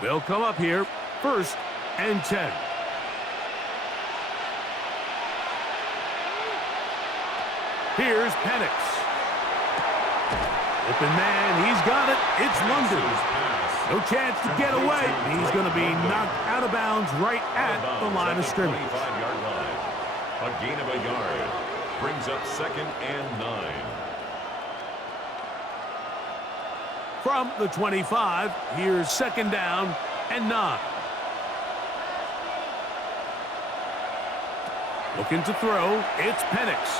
They'll come up here, 1st and 10. Here's Penix. Open man, he's got it. It's London. No chance to get away. He's going to be knocked out of bounds right at the line of scrimmage. A gain of a yard brings up 2nd and 9. From the 25, here's 2nd down and 9. Looking to throw, it's Penix.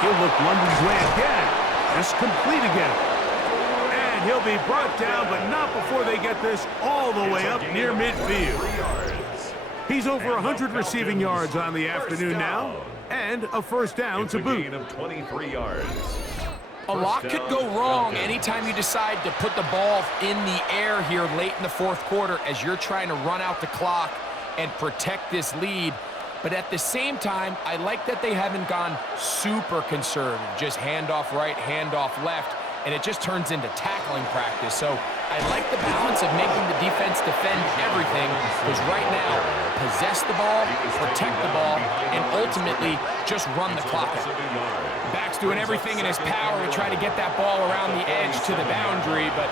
He'll look London's way again. Just complete again. And he'll be brought down, but not before they get this all the way up near midfield. He's over 100 receiving yards on the afternoon now, and a 1st down to boot. Of 23 yards. A lot could go wrong anytime you decide to put the ball in the air here late in the fourth quarter as you're trying to run out the clock and protect this lead. But at the same time, I like that they haven't gone super conservative, just handoff right, handoff left, and it just turns into tackling practice. So I like the balance of making the defense defend everything, because right now, possess the ball, protect the ball, and ultimately just run the clock out. Back's doing everything in his power to try to get that ball around the edge to the boundary, but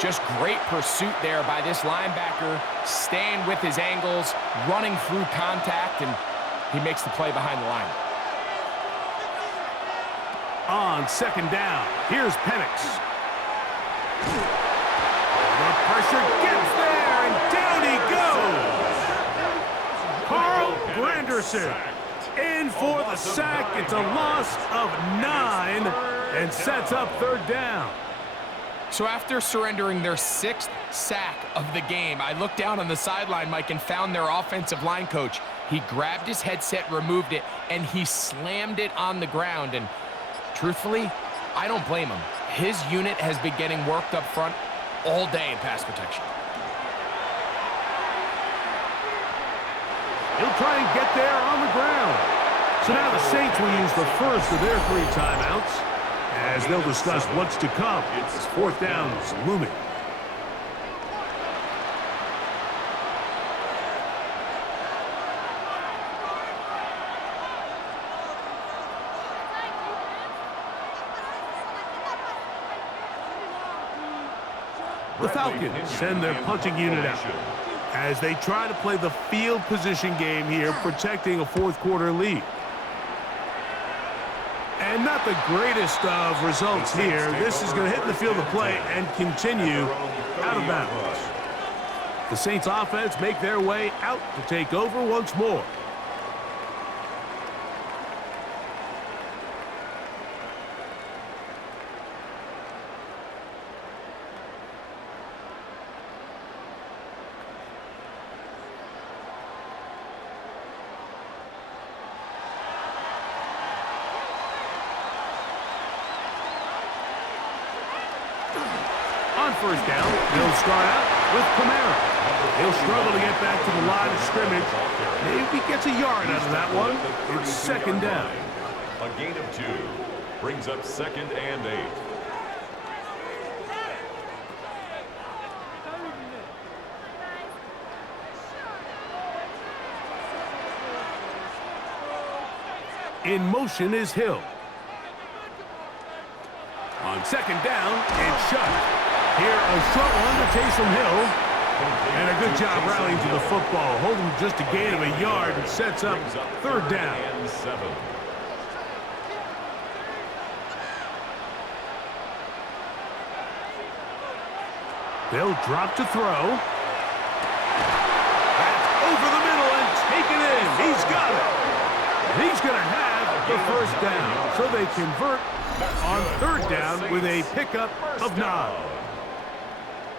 just great pursuit there by this linebacker, staying with his angles, running through contact, and he makes the play behind the line. On second down, here's Penix. The pressure gets there, and down he goes. Carl Granderson in for the sack. It's a loss of 9 and sets up third down. So after surrendering their 6th sack of the game, I looked down on the sideline, Mike, and found their offensive line coach. He grabbed his headset, removed it, and he slammed it on the ground. And truthfully, I don't blame him. His unit has been getting worked up front all day in pass protection. He'll try and get there on the ground. So now the Saints will use the first of their 3 timeouts as they'll discuss what's to come. It's fourth down is looming. The Falcons send their punting unit out as they try to play the field position game here, protecting a fourth quarter lead. And not the greatest of results here. This is going to hit the field of play and continue out of bounds. The Saints offense make their way out to take over once more. On first down, they'll start out with Kamara. He'll struggle to get back to the line of scrimmage. Maybe gets a yard out of that one. It's second down. A gain of 2 brings up 2nd and 8. In motion is Hill. On second down, it's shut. Here, a short one to Taysom Hill. And a good job rallying to the football, holding just a gain of a yard and sets up third down. And 7. They'll drop to throw. That's over the middle and taken in. He's got it. And he's going to have the first down. So they convert on third down with a pickup of 9.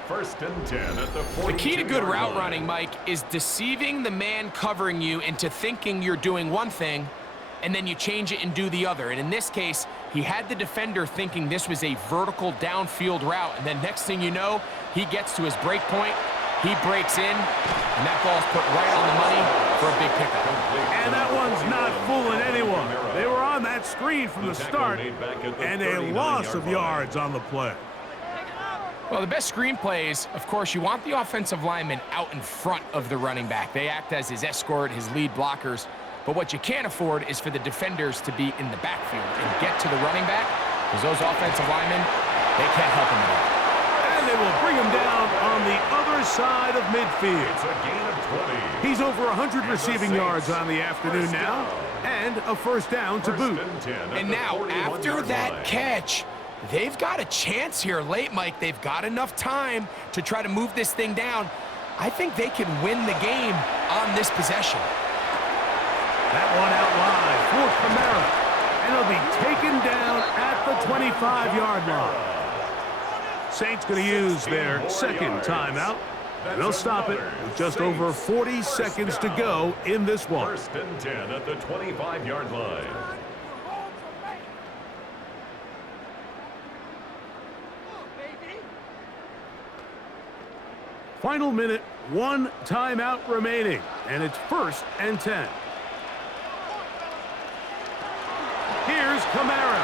First and 10 at the 42. The key to good route running, Mike, is deceiving the man covering you into thinking you're doing one thing, and then you change it and do the other. And in this case, he had the defender thinking this was a vertical downfield route, and then next thing you know, he gets to his break point, he breaks in, and that ball's put right on the money for a big pickup. And that one's not fooling anyone. They were on that screen from the start, and a loss of yards on the play. Well, the best screen plays, of course, you want the offensive lineman out in front of the running back. They act as his escort, his lead blockers. But what you can't afford is for the defenders to be in the backfield and get to the running back, because those offensive linemen, they can't help him at all. And they will bring him down on the other side of midfield. It's a gain of 20. He's over 100 receiving yards on the afternoon now, and a first down to boot. And now, after that catch, they've got a chance here late, Mike. They've got enough time to try to move this thing down. I think they can win the game on this possession. That one out wide for Kamara, and he'll be taken down at the 25-yard line. Saints going to use their second timeout, and they'll stop it with just over 40 seconds to go in this one. First and 10 at the 25-yard line. Final minute, 1 timeout remaining, and it's 1st and 10. Here's Kamara.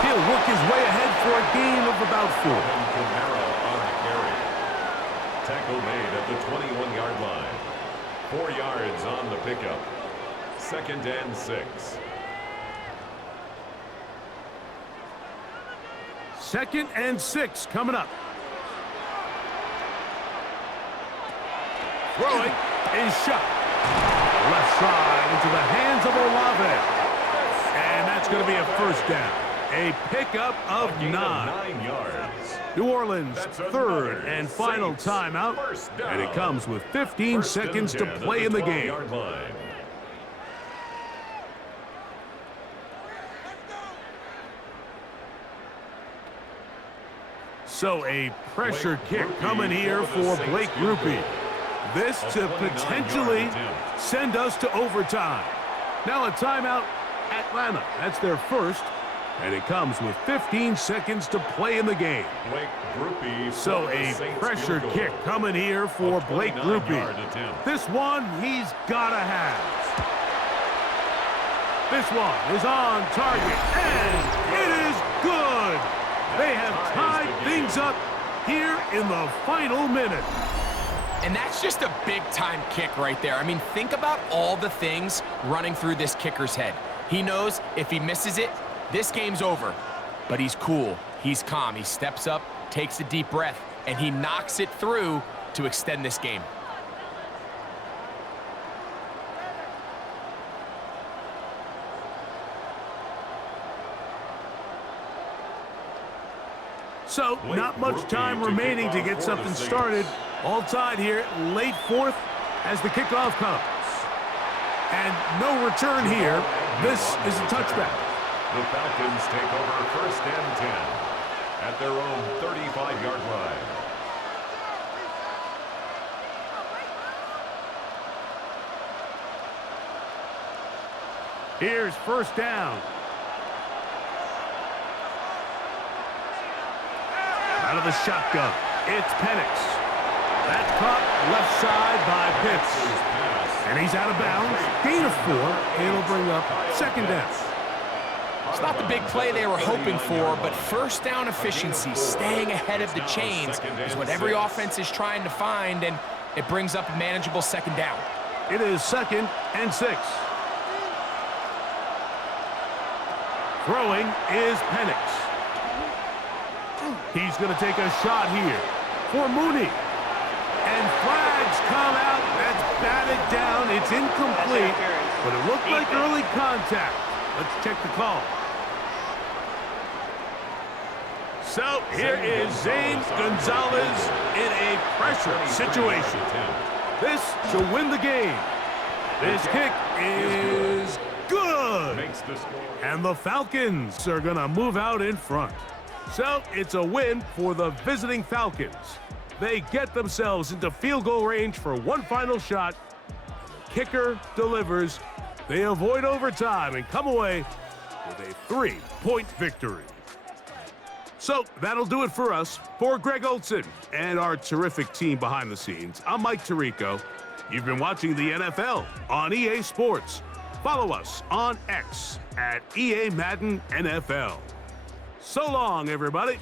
He'll work his way ahead for a gain of about 4. And Kamara on the carry. Tackle made at the 21-yard line. 4 yards on the pickup. 2nd and 6. 2nd and 6 coming up. Throwing is shot. Left side into the hands of Olave. And that's going to be a 1st down. A pickup of 9. 9 yards. New Orleans' 3rd and final timeout. And it comes with 15 seconds to play in the game. So a pressure kick coming here for Blake Grupe. This to potentially send us to overtime. Now a timeout, Atlanta. That's their 1st. And it comes with 15 seconds to play in the game. So a pressure kick coming here for Blake Grupe. This one he's got to have. This one is on target, and it is good. They have tied things up here in the final minute. And that's just a big-time kick right there. I mean, think about all the things running through this kicker's head. He knows if he misses it, this game's over. But he's cool. He's calm. He steps up, takes a deep breath, and he knocks it through to extend this game. So, not much time remaining to get something started. All tied here, late 4th as the kickoff comes. And no return here. This is a touchback. The Falcons take over 1st and 10 at their own 35-yard line. Here's 1st down. Out of the shotgun, it's Penix. That's caught left side by Pitts. And he's out of bounds. Gain of 4. It'll bring up 2nd down. It's not the big play they were hoping for, but 1st down efficiency, staying ahead of the chains, is what every offense is trying to find, and it brings up a manageable 2nd down. It is 2nd and 6. Throwing is Penix. He's going to take a shot here for Mooney. And flags come out. That's batted down. It's incomplete, but it looked like early contact. Let's check the call. So here is Zane Gonzalez in a pressure situation. This to win the game. This kick is good. And the Falcons are going to move out in front. So it's a win for the visiting Falcons. They get themselves into field goal range for one final shot. The kicker delivers. They avoid overtime and come away with a 3-point victory. So that'll do it for us. For Greg Olson and our terrific team behind the scenes, I'm Mike Tirico. You've been watching the NFL on EA Sports. Follow us on X at EA Madden NFL. So long, everybody.